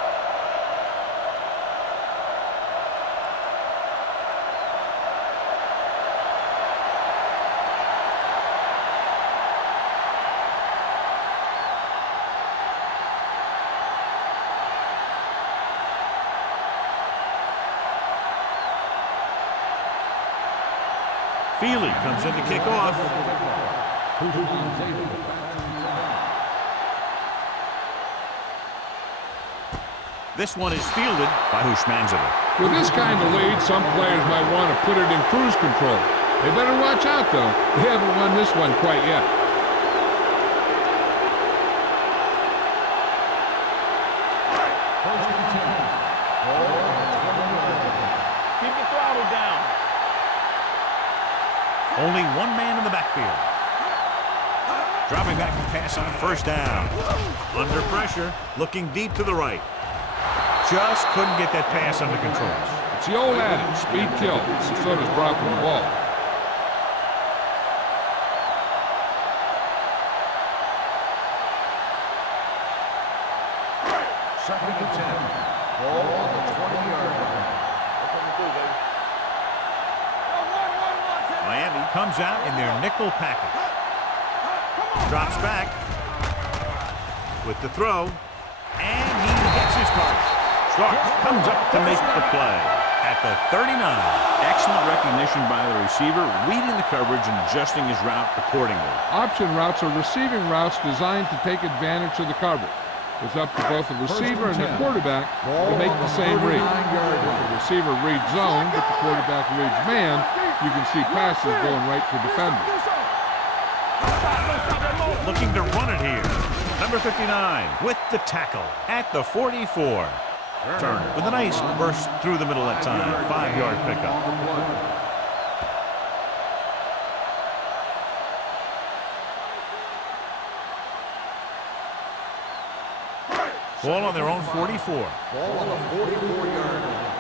Feely comes in to kick off. This one is fielded by Hushmanzada. With this kind of lead, some players might want to put it in cruise control. They better watch out, though. They haven't won this one quite yet. Keep the throttle down. Only one man in the backfield. Dropping back to pass on first down. Under pressure, looking deep to the right. Just couldn't get that pass under control. It's the old adage, speed kills, and so does dropping the ball. Second and 10. Ball on the 20-yard line. Miami comes out in their nickel package. Drops back with the throw, and he hits his target. Starks comes up to make the play at the 39. Excellent recognition by the receiver, reading the coverage and adjusting his route accordingly. Option routes are receiving routes designed to take advantage of the coverage. It's up to both the receiver and the quarterback to make the same read. If the receiver reads zone, but the quarterback reads man, you can see passes going right to defenders. Looking to run it here. Number 59 with the tackle at the 44. Turner with a nice burst through the middle that time. 5-yard pickup. Ball on their own 44. Ball on the 44-yard line.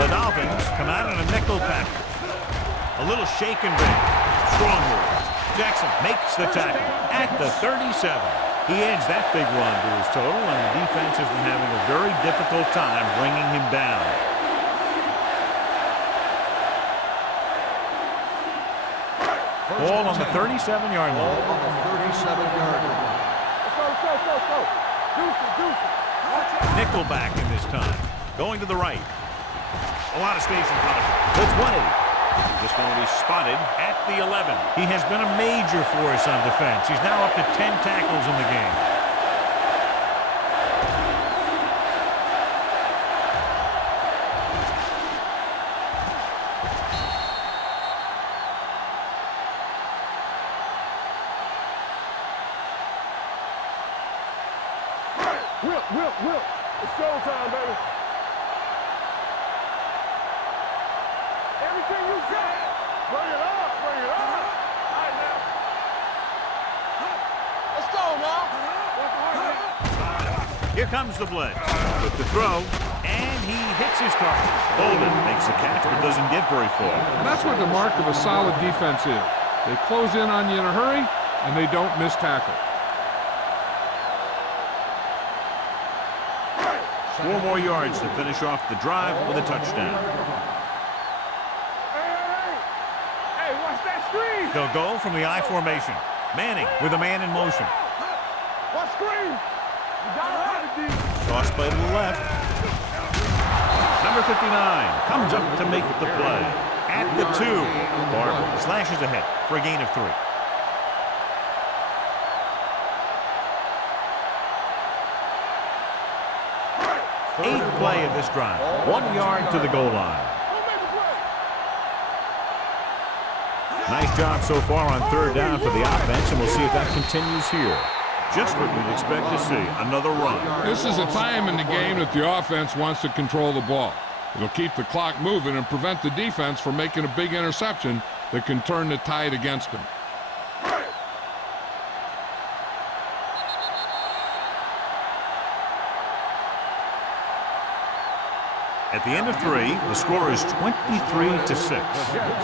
The Dolphins come out in a nickel package. A little shake and bake. Strong move. Jackson makes the tackle at the 37. He adds that big run to his total, and the defense has been having a very difficult time bringing him down. Ball on the 37-yard line. Ball on the 37-yard line. Let's go. Deuce it. Nickelback in this time. Going to the right. A lot of space in front of him. The 20. This one will be spotted at the 11. He has been a major force on defense. He's now up to 10 tackles in the game. Whip. It's showtime, baby. Everything you said. Bring it up. All right, now. Let's go now. Here comes the blitz with the throw, and he hits his target. Bolden makes the catch, but doesn't get very far. And that's what the mark of a solid defense is. They close in on you in a hurry, and they don't miss tackle. 4 more yards to finish off the drive with a touchdown. Hey, watch that screen. They'll go from the I formation. Manning with a man in motion. What screen? You got it out of D. Toss play to the left. Number 59 comes up to make the play. At the 2. Barber slashes ahead for a gain of 3. Eighth play of this drive. 1 yard to the goal line. Nice job so far on third down for the offense, and we'll see if that continues here. Just what we'd expect to see, another run. This is a time in the game that the offense wants to control the ball. It'll keep the clock moving and prevent the defense from making a big interception that can turn the tide against them. At the end of 3, the score is 23-6.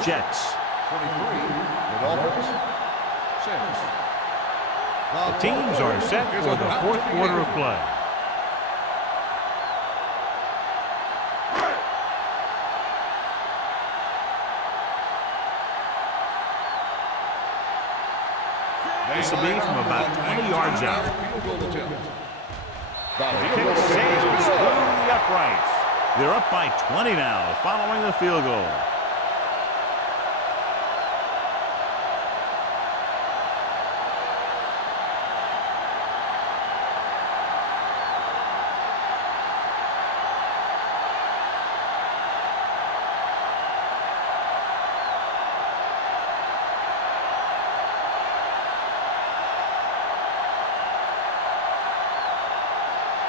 Jets. 23. The Dolphins. 6. The teams are set for the fourth quarter of play. This will be from about 20 yards out. The kick sails through the uprights. They're up by 20 now following the field goal.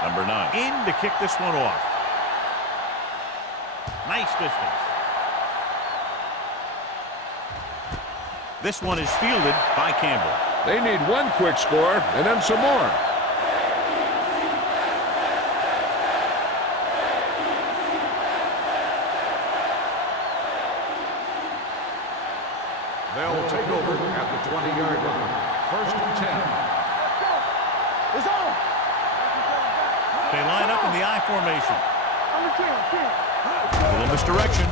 Number 9 in to kick this one off. Nice distance. This one is fielded by Campbell. They need one quick score and then some more. They'll take over at the 20-yard line. 1st and 10. It's on. They line up in the I formation. I'm the king. A little misdirection.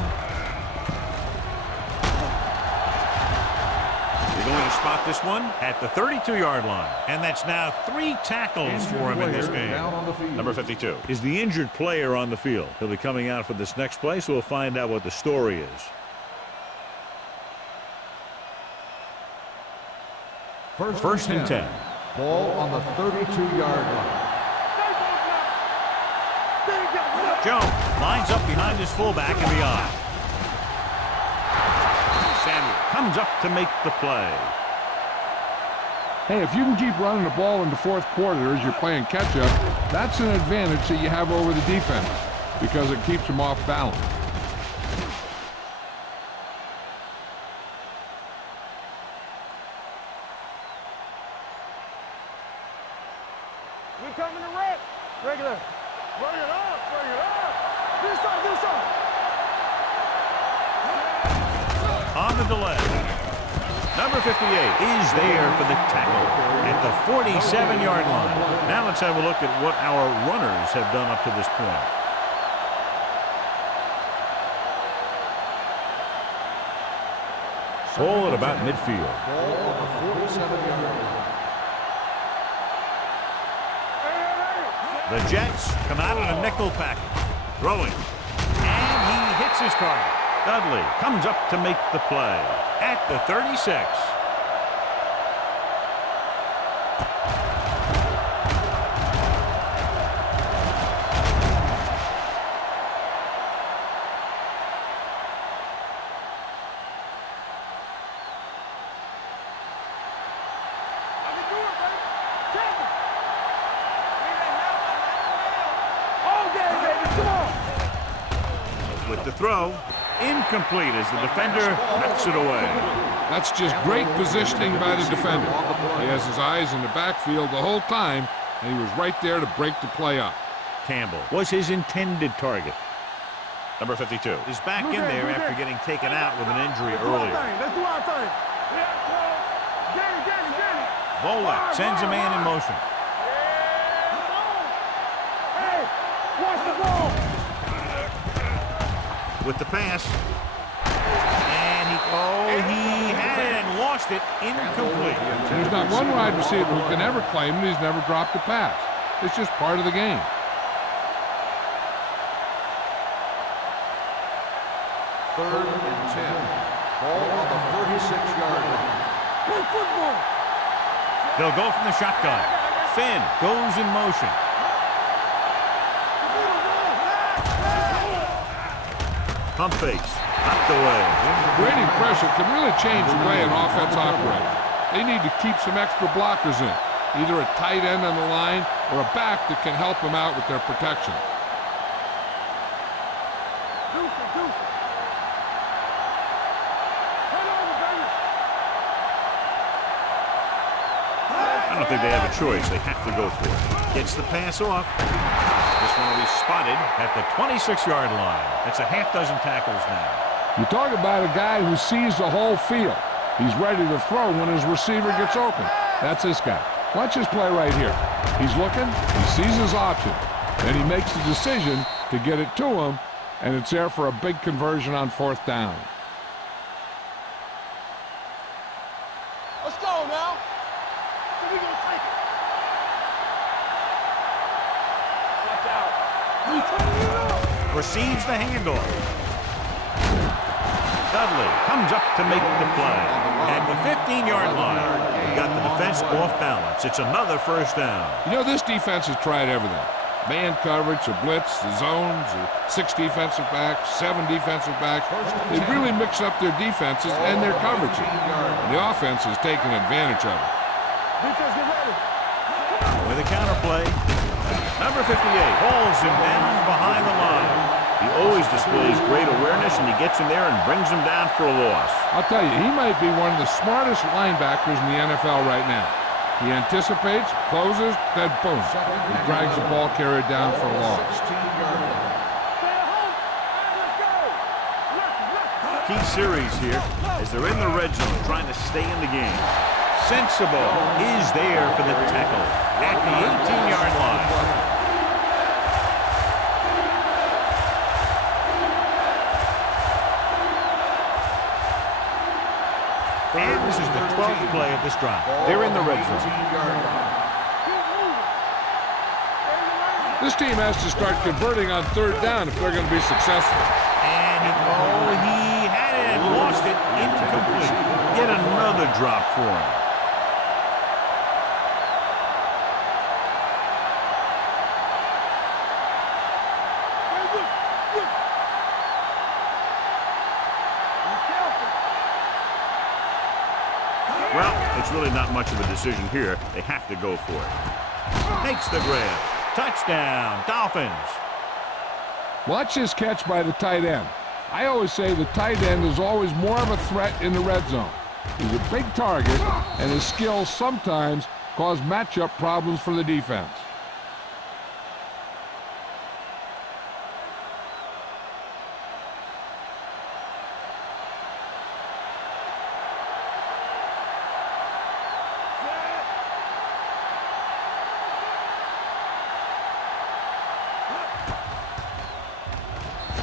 They're going to spot this one at the 32-yard line. And that's now 3 tackles for him in this game. Number 52 is the injured player on the field. He'll be coming out for this next play, so we'll find out what the story is. First and 10. Ball on the 32-yard line. Jones lines up behind his fullback in the I. Samuel comes up to make the play. Hey, if you can keep running the ball in the fourth quarter as you're playing catch-up, that's an advantage that you have over the defense because it keeps them off balance. We coming to wreck. Regular. Bring it up. Do something. On the delay. Number 58 is there for the tackle at the 47-yard line. Now let's have a look at what our runners have done up to this point. Ball at about midfield. Ball on the 47-yard line. The Jets come out in a nickel package. Throwing. And he hits his target. Dudley comes up to make the play at the 36. With the throw, incomplete as the defender knocks it away. That's just great positioning by the defender. He has his eyes in the backfield the whole time, and he was right there to break the play up. Campbell was his intended target. Number 52 is back in there after getting taken out with an injury earlier. Let's do our thing. Get it. Volek sends a man in motion. Hey, watch the ball. With the pass. And he had it and lost it. Incomplete. There's not one wide receiver who can ever claim that he's never dropped a pass. It's just part of the game. Third and 10. Ball on the 36-yard line. Play football. They'll go from the shotgun. Finn goes in motion. Pump fakes. Knocked away. Grading pressure can really change the way an offense operates. They need to keep some extra blockers in, either a tight end on the line or a back that can help them out with their protection. I don't think they have a choice. They have to go for it. Gets the pass off. This one will be spotted at the 26-yard line. That's a half dozen tackles now. You talk about a guy who sees the whole field. He's ready to throw when his receiver gets open. That's this guy. Watch his play right here. He's looking, he sees his option, then he makes the decision to get it to him, and it's there for a big conversion on 4th down. Let's go now. So we gonna take it. Watch out. Receives the handoff. Dudley comes up to make the play. At the 15-yard line, he got the defense off balance. It's another 1st down. You know, this defense has tried everything. Man coverage, a blitz, the zones, 6 defensive backs, 7 defensive backs. They really mix up their defenses and their coverages. And the offense has taken advantage of it. Defense, get ready. With a counterplay, number 58 hauls him down behind the line. He always displays great awareness, and he gets him there and brings him down for a loss. I'll tell you, he might be one of the smartest linebackers in the NFL right now. He anticipates, closes, then boom. He drags the ball carrier down for a loss. Key series here as they're in the red zone trying to stay in the game. Sensible is there for the tackle at the 18-yard line. And this is the 12th play of this drive. They're in the red zone. This team has to start converting on 3rd down if they're going to be successful. And he had it and lost it. Incomplete. Yet another drop for him. Well, it's really not much of a decision here. They have to go for it. Makes the grab. Touchdown, Dolphins. Watch this catch by the tight end. I always say the tight end is always more of a threat in the red zone. He's a big target, and his skills sometimes cause matchup problems for the defense.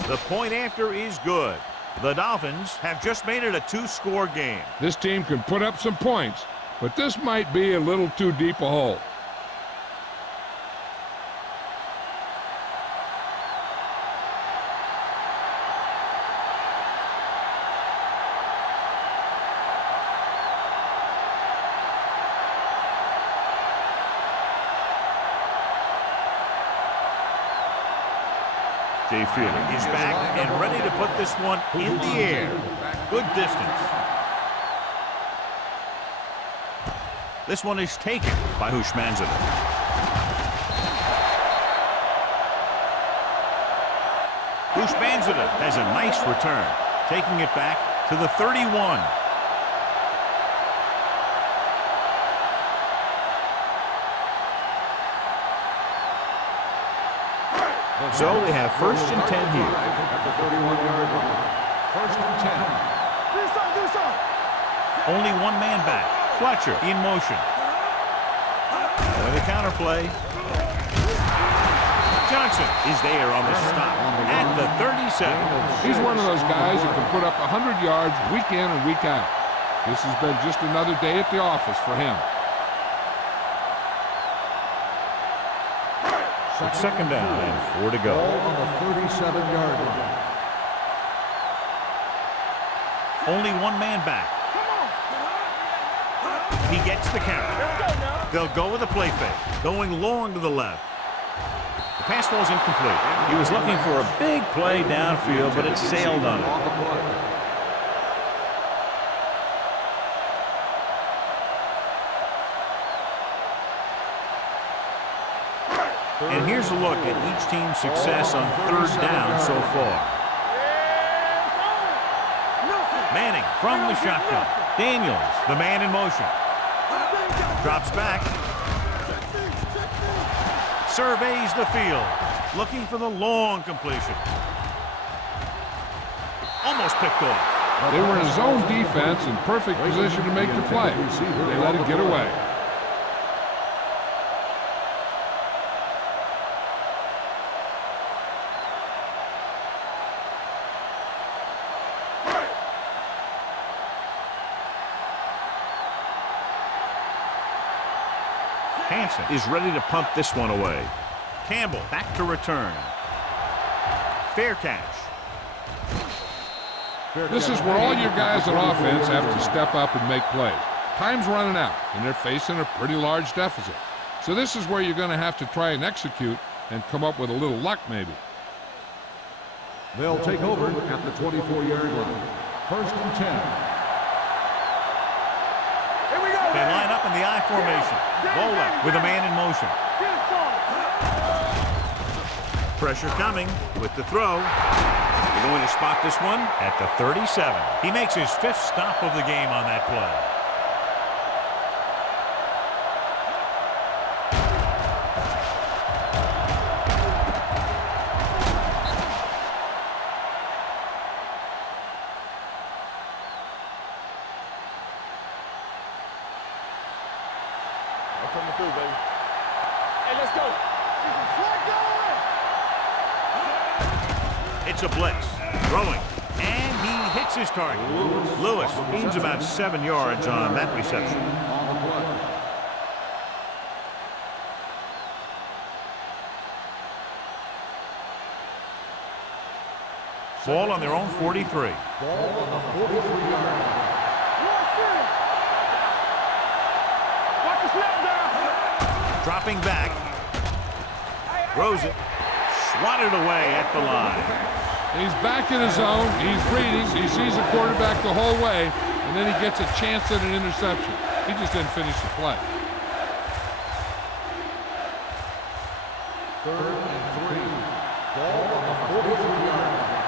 The point after is good. The Dolphins have just made it a 2-score game. This team can put up some points, but this might be a little too deep a hole. Jay Fielder is back and ready to put this one in the air. Good distance. This one is taken by Hushmanzadeh. Hushmanzadeh has a nice return, taking it back to the 31. So we have 1st and 10 here. At the 31-yard line. 1st and 10. Do something. Only one man back. Fletcher in motion. With a counterplay. Johnson is there on the stop at the 37. He's one of those guys that can put up 100 yards week in and week out. This has been just another day at the office for him. It's 2nd down and 4 to go. Ball on the 37-yard line. Only one man back. He gets the count. They'll go with a play fake, going long to the left. The pass ball is incomplete. He was looking for a big play downfield, but it sailed on him. And here's a look at each team's success on 3rd down so far. Manning from the shotgun. Daniels, the man in motion. Drops back. Surveys the field, looking for the long completion. Almost picked off. They were in zone defense in perfect position to make the play. They let it get away. Hansen is ready to pump this one away. Campbell back to return. Fair catch. This is where all your guys on offense have to step up and make plays. Time's running out, and they're facing a pretty large deficit. So this is where you're going to have to try and execute and come up with a little luck maybe. They'll take over at the 24-yard line. 1st and 10. They line up in the I formation. Bola with a man in motion. Pressure coming with the throw. They're going to spot this one at the 37. He makes his 5th stop of the game on that play. Coming through, baby. Hey, let's go. It's a blitz. Throwing. And he hits his target. Lewis gains about 7 yards on that reception. Ball on their own 43. Ball on the 43-yard line. Dropping back. Throws it. Swatted away at the line. He's back in his zone. He's reading. He sees the quarterback the whole way, and then he gets a chance at an interception. He just didn't finish the play. 3rd and 3. Ball on the 43-yard line.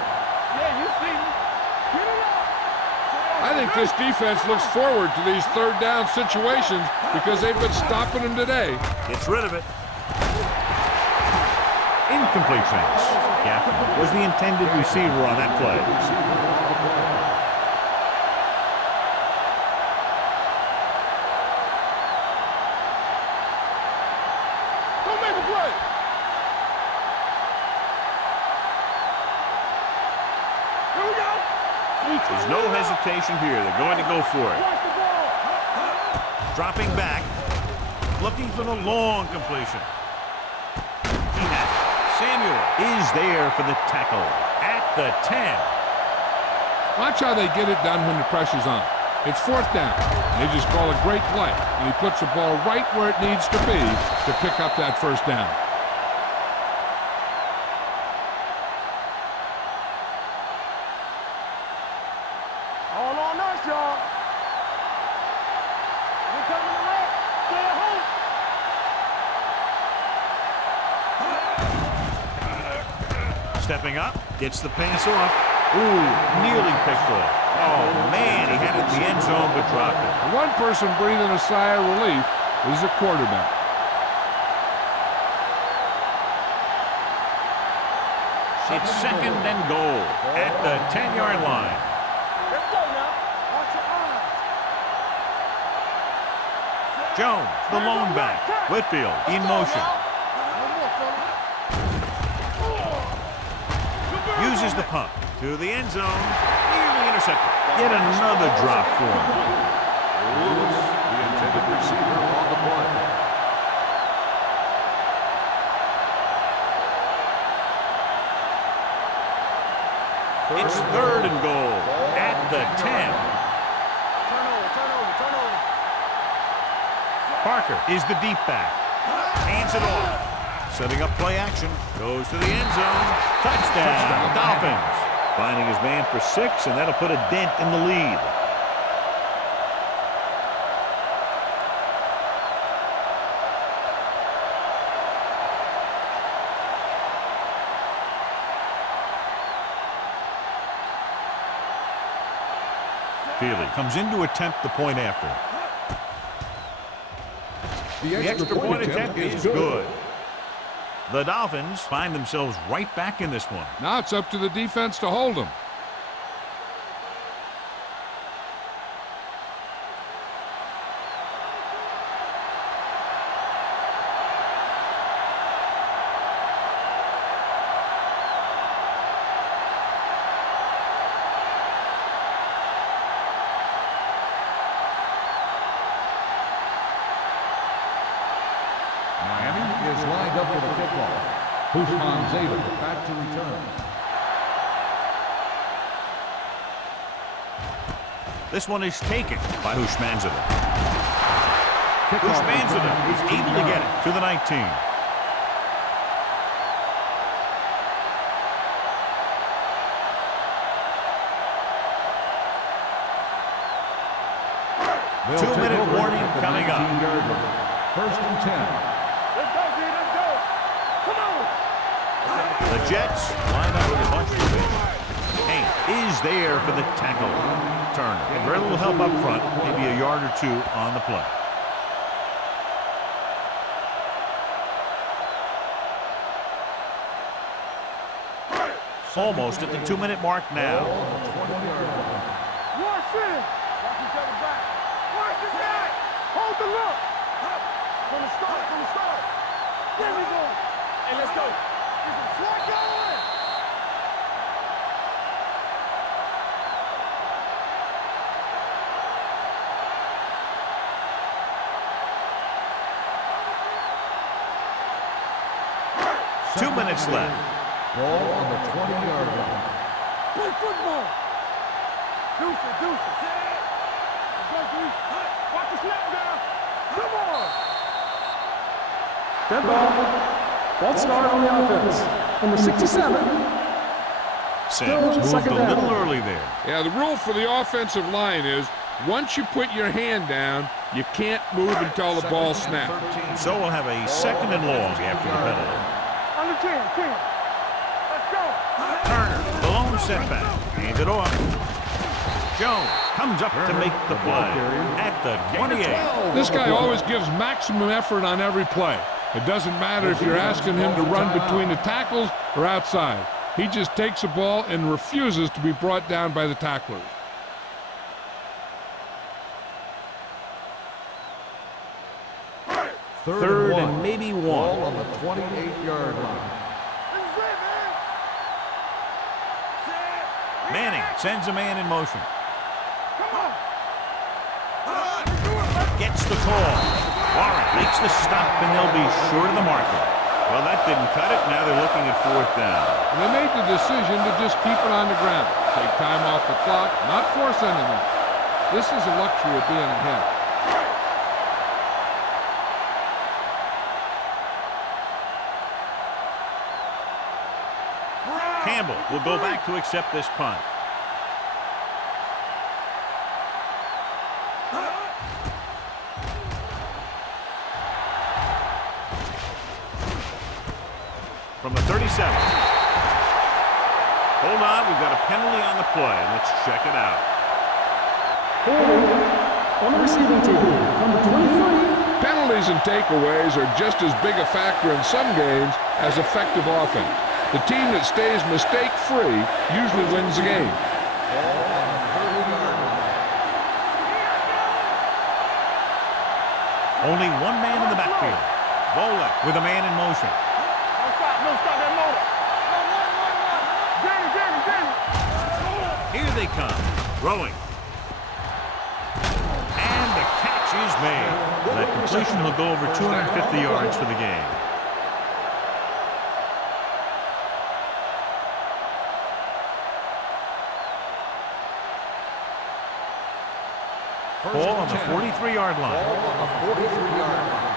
Yeah, you see me. Get it up. I think this defense looks forward to these 3rd down situations because they've been stopping them today. Gets rid of it. Incomplete pass. Gaffney was the intended receiver on that play. Don't make a play. Here we go. There's no hesitation here. They're going to go for it. Watch the ball. Dropping back. Looking for the long completion. He has it. Samuel is there for the tackle at the 10. Watch how they get it done when the pressure's on. It's 4th down. They just call a great play, and he puts the ball right where it needs to be to pick up that 1st down. All on us, y'all. We're coming to left. Stay at home. Stepping up, gets the pass off. Ooh, nearly picked off. Oh, man, he had it in the end zone but dropped it. One person breathing a sigh of relief is the quarterback. It's 2nd and goal at the 10-yard line. Let's go now. Watch your eyes. Jones, the lone back. Whitfield in motion. Uses the pump to the end zone. Nearly intercepted. Yet another drop for him. Lewis, the intended receiver on the play. It's 3rd and goal at the 10. Turnover. Parker is the deep back. Hands it off. Setting up play action. Goes to the end zone. Touchdown, Dolphins. Finding his man for 6, and that'll put a dent in the lead. Feely comes in to attempt the point after. The The extra point attempt is good. The Dolphins find themselves right back in this one. Now it's up to the defense to hold them. Miami is lined up for the kickoff. Hushman Zeta back to return. This one is taken by Hushmanzada. Hushmanzada is able to get it to the 19. They'll 2-minute take over warning at the coming up. 19-yard line. First and 10. Let's go, D. Let's go. Come on. The Jets line up with a bunch of division. Hank is there for the tackle. Turner. And very little help up front, maybe a yard or two on the play. Almost at the 2-minute mark now. Watch it. Watch each other back. Watch it back. Hold the look. From the start, from the start. There we go. Hey, let's go. Slide going. Two minutes left. Ball on the 20-yard line. Play football. Deuce it, deuce it. Let's go, D. Watch the snap down. Come on. Dead ball. False start on the offense. Number 67. Sims moved a second down. little early there. Yeah, the rule for the offensive line is once you put your hand down, you can't move until the ball snaps. So we'll have a second and long after the penalty. Under 10. Let's go. Turner, the lone setback. Hands it off. Jones comes up to make the play at the 28. This guy always gives maximum effort on every play. It doesn't matter if you're asking him to run between the tackles or outside. He just takes the ball and refuses to be brought down by the tacklers. Third and maybe one. Ball on the 28-yard line. Manning sends a man in motion. Gets the call. Warren makes the stop, and they'll be short of the marker. Well, that didn't cut it. Now they're looking at fourth down. And they made the decision to just keep it on the ground. Take time off the clock, not force anything. This is a luxury of being ahead. Campbell will go back to accept this punt. From the 37. Hold on, we've got a penalty on the play. Let's check it out. On the receiving team, number 23. Penalties and takeaways are just as big a factor in some games as effective offense. The team that stays mistake-free usually wins the game. Only one man in the backfield. Volek with a man in motion. No, stop that motor. Danny. Here they come. Throwing. And the catch is made. That completion will go over 250 yards for the game. Ball on the 43-yard line. Ball on the 43-yard line.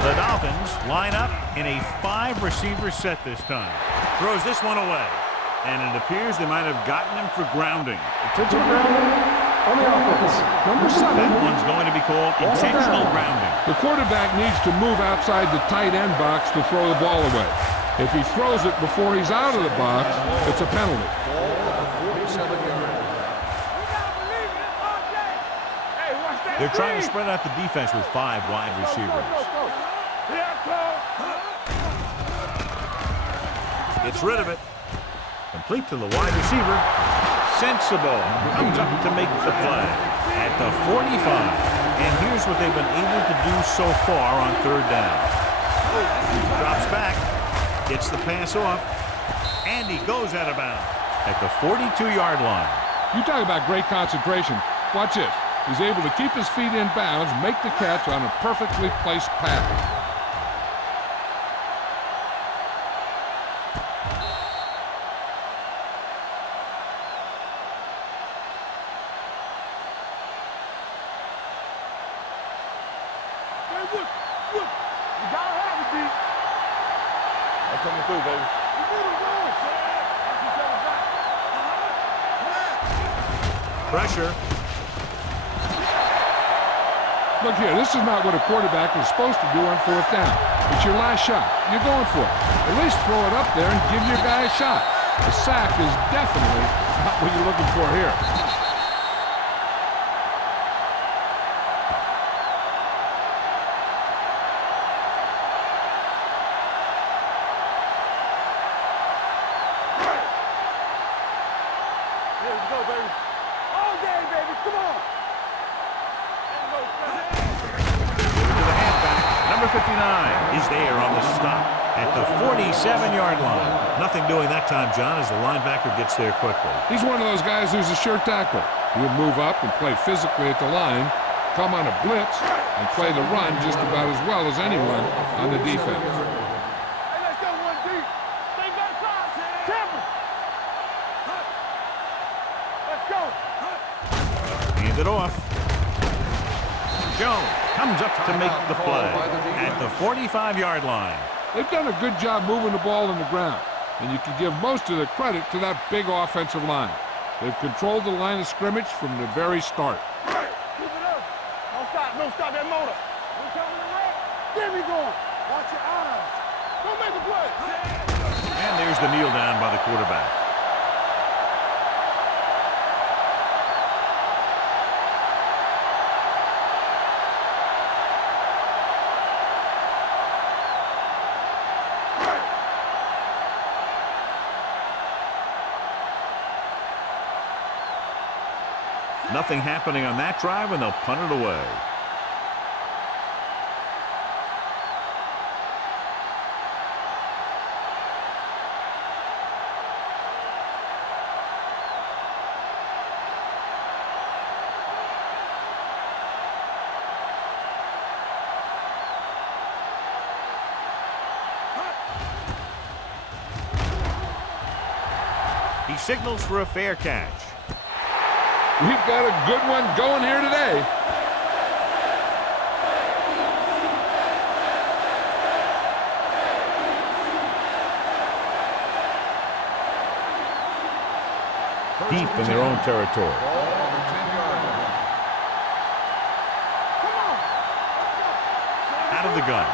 The Dolphins line up in a 5-receiver set this time. Throws this one away. And it appears they might have gotten him for grounding. Intentional grounding on the offense. Number 7. That one's going to be called intentional grounding. The quarterback needs to move outside the tight end box to throw the ball away. If he throws it before he's out of the box, it's a penalty. Ball on the 47-yard line. They're trying to spread out the defense with 5 wide receivers. Gets rid of it. Complete to the wide receiver. Sensible. Comes up to make the play at the 45. And here's what they've been able to do so far on 3rd down. Drops back. Gets the pass off. And he goes out of bounds at the 42-yard line. You talk about great concentration. Watch this. He's able to keep his feet in bounds, make the catch on a perfectly placed pass. Coming through, baby. Pressure. Look here, this is not what a quarterback is supposed to do on 4th down. It's your last shot. You're going for it. At least throw it up there and give your guy a shot. A sack is definitely not what you're looking for here. Here we go, baby. All day, baby. Come on. To the halfback. Number 59 is there on the stop at the 47-yard line. Nothing doing that time, John, as the linebacker gets there quickly. He's one of those guys who's a sure tackler. He'll move up and play physically at the line, come on a blitz, and play the run just about as well as anyone on the defense. Hey, let's go one deep. Stay back side. Temple. Let's go. Hand it off. Jones comes up to make the play at the 45-yard line. They've done a good job moving the ball on the ground, and you can give most of the credit to that big offensive line. They've controlled the line of scrimmage from the very start. Keep it up. Don't stop that motor. We're coming to red. Get me going. Watch your eyes. Don't make a play. And there's the kneel down by the quarterback. Nothing happening on that drive, and they'll punt it away. He signals for a fair catch. We've got a good one going here today. Deep in their own territory. Out of the gun.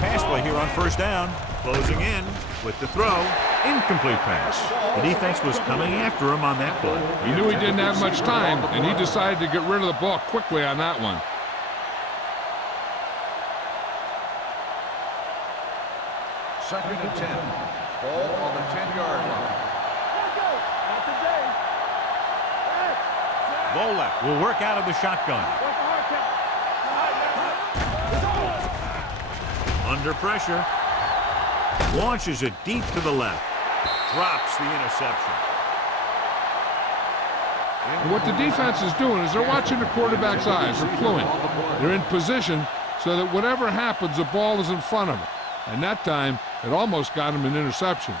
Pass play here on 1st down. Closing in with the throw. Incomplete pass. The defense was coming after him on that play. He knew he didn't have much time, and he decided to get rid of the ball quickly on that one. Second and 10. Ball on the 10-yard line. Not today. Volek will work out of the shotgun. Under pressure. Launches it deep to the left. Drops the interception. And what the defense is doing is they're watching the quarterback's eyes. They're cluing. They're in position so that whatever happens, the ball is in front of them. And that time, it almost got him an interception.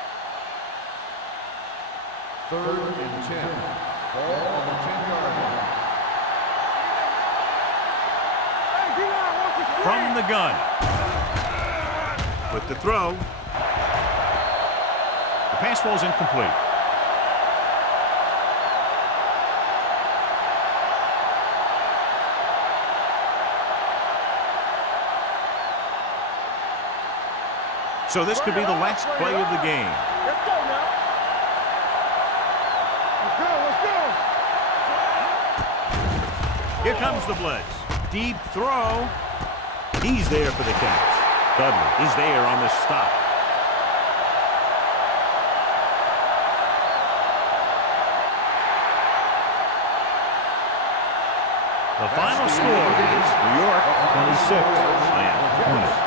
3rd and 10. Ball on the 10-yard line. From the gun. With the throw. The pass falls incomplete. So this could be the last play of the game. Let's go now. Let's go. Here comes the blitz. Deep throw. He's there for the catch. Dudley is there on the stop. The final score is New York 26, Miami 20.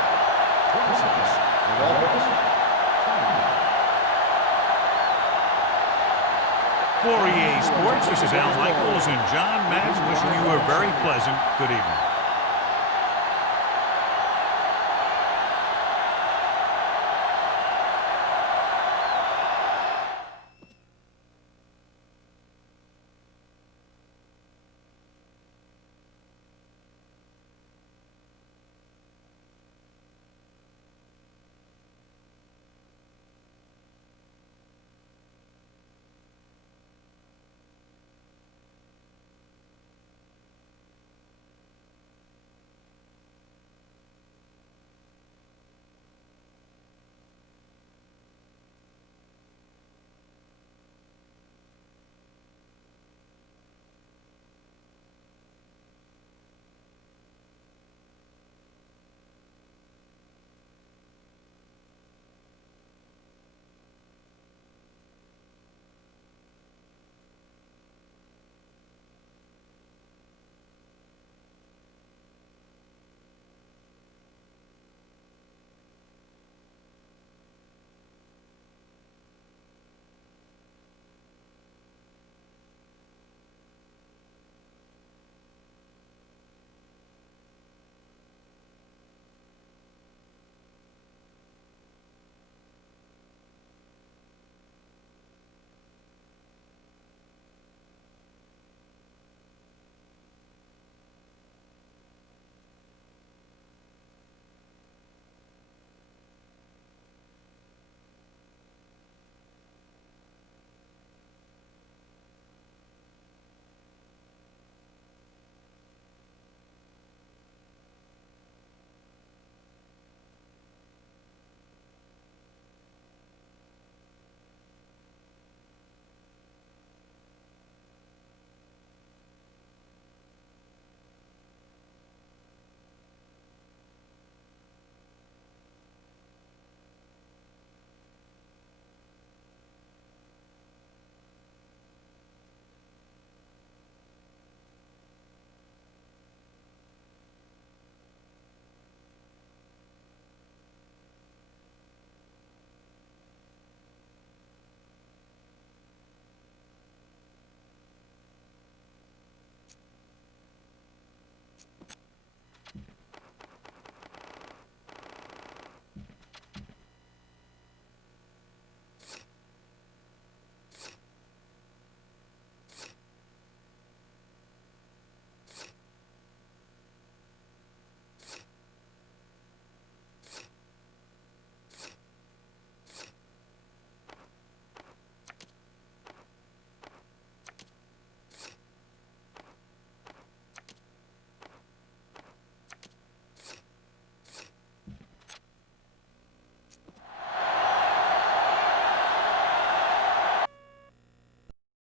For EA Sports, this is Al Michaels and John Madden wishing you a very pleasant good evening.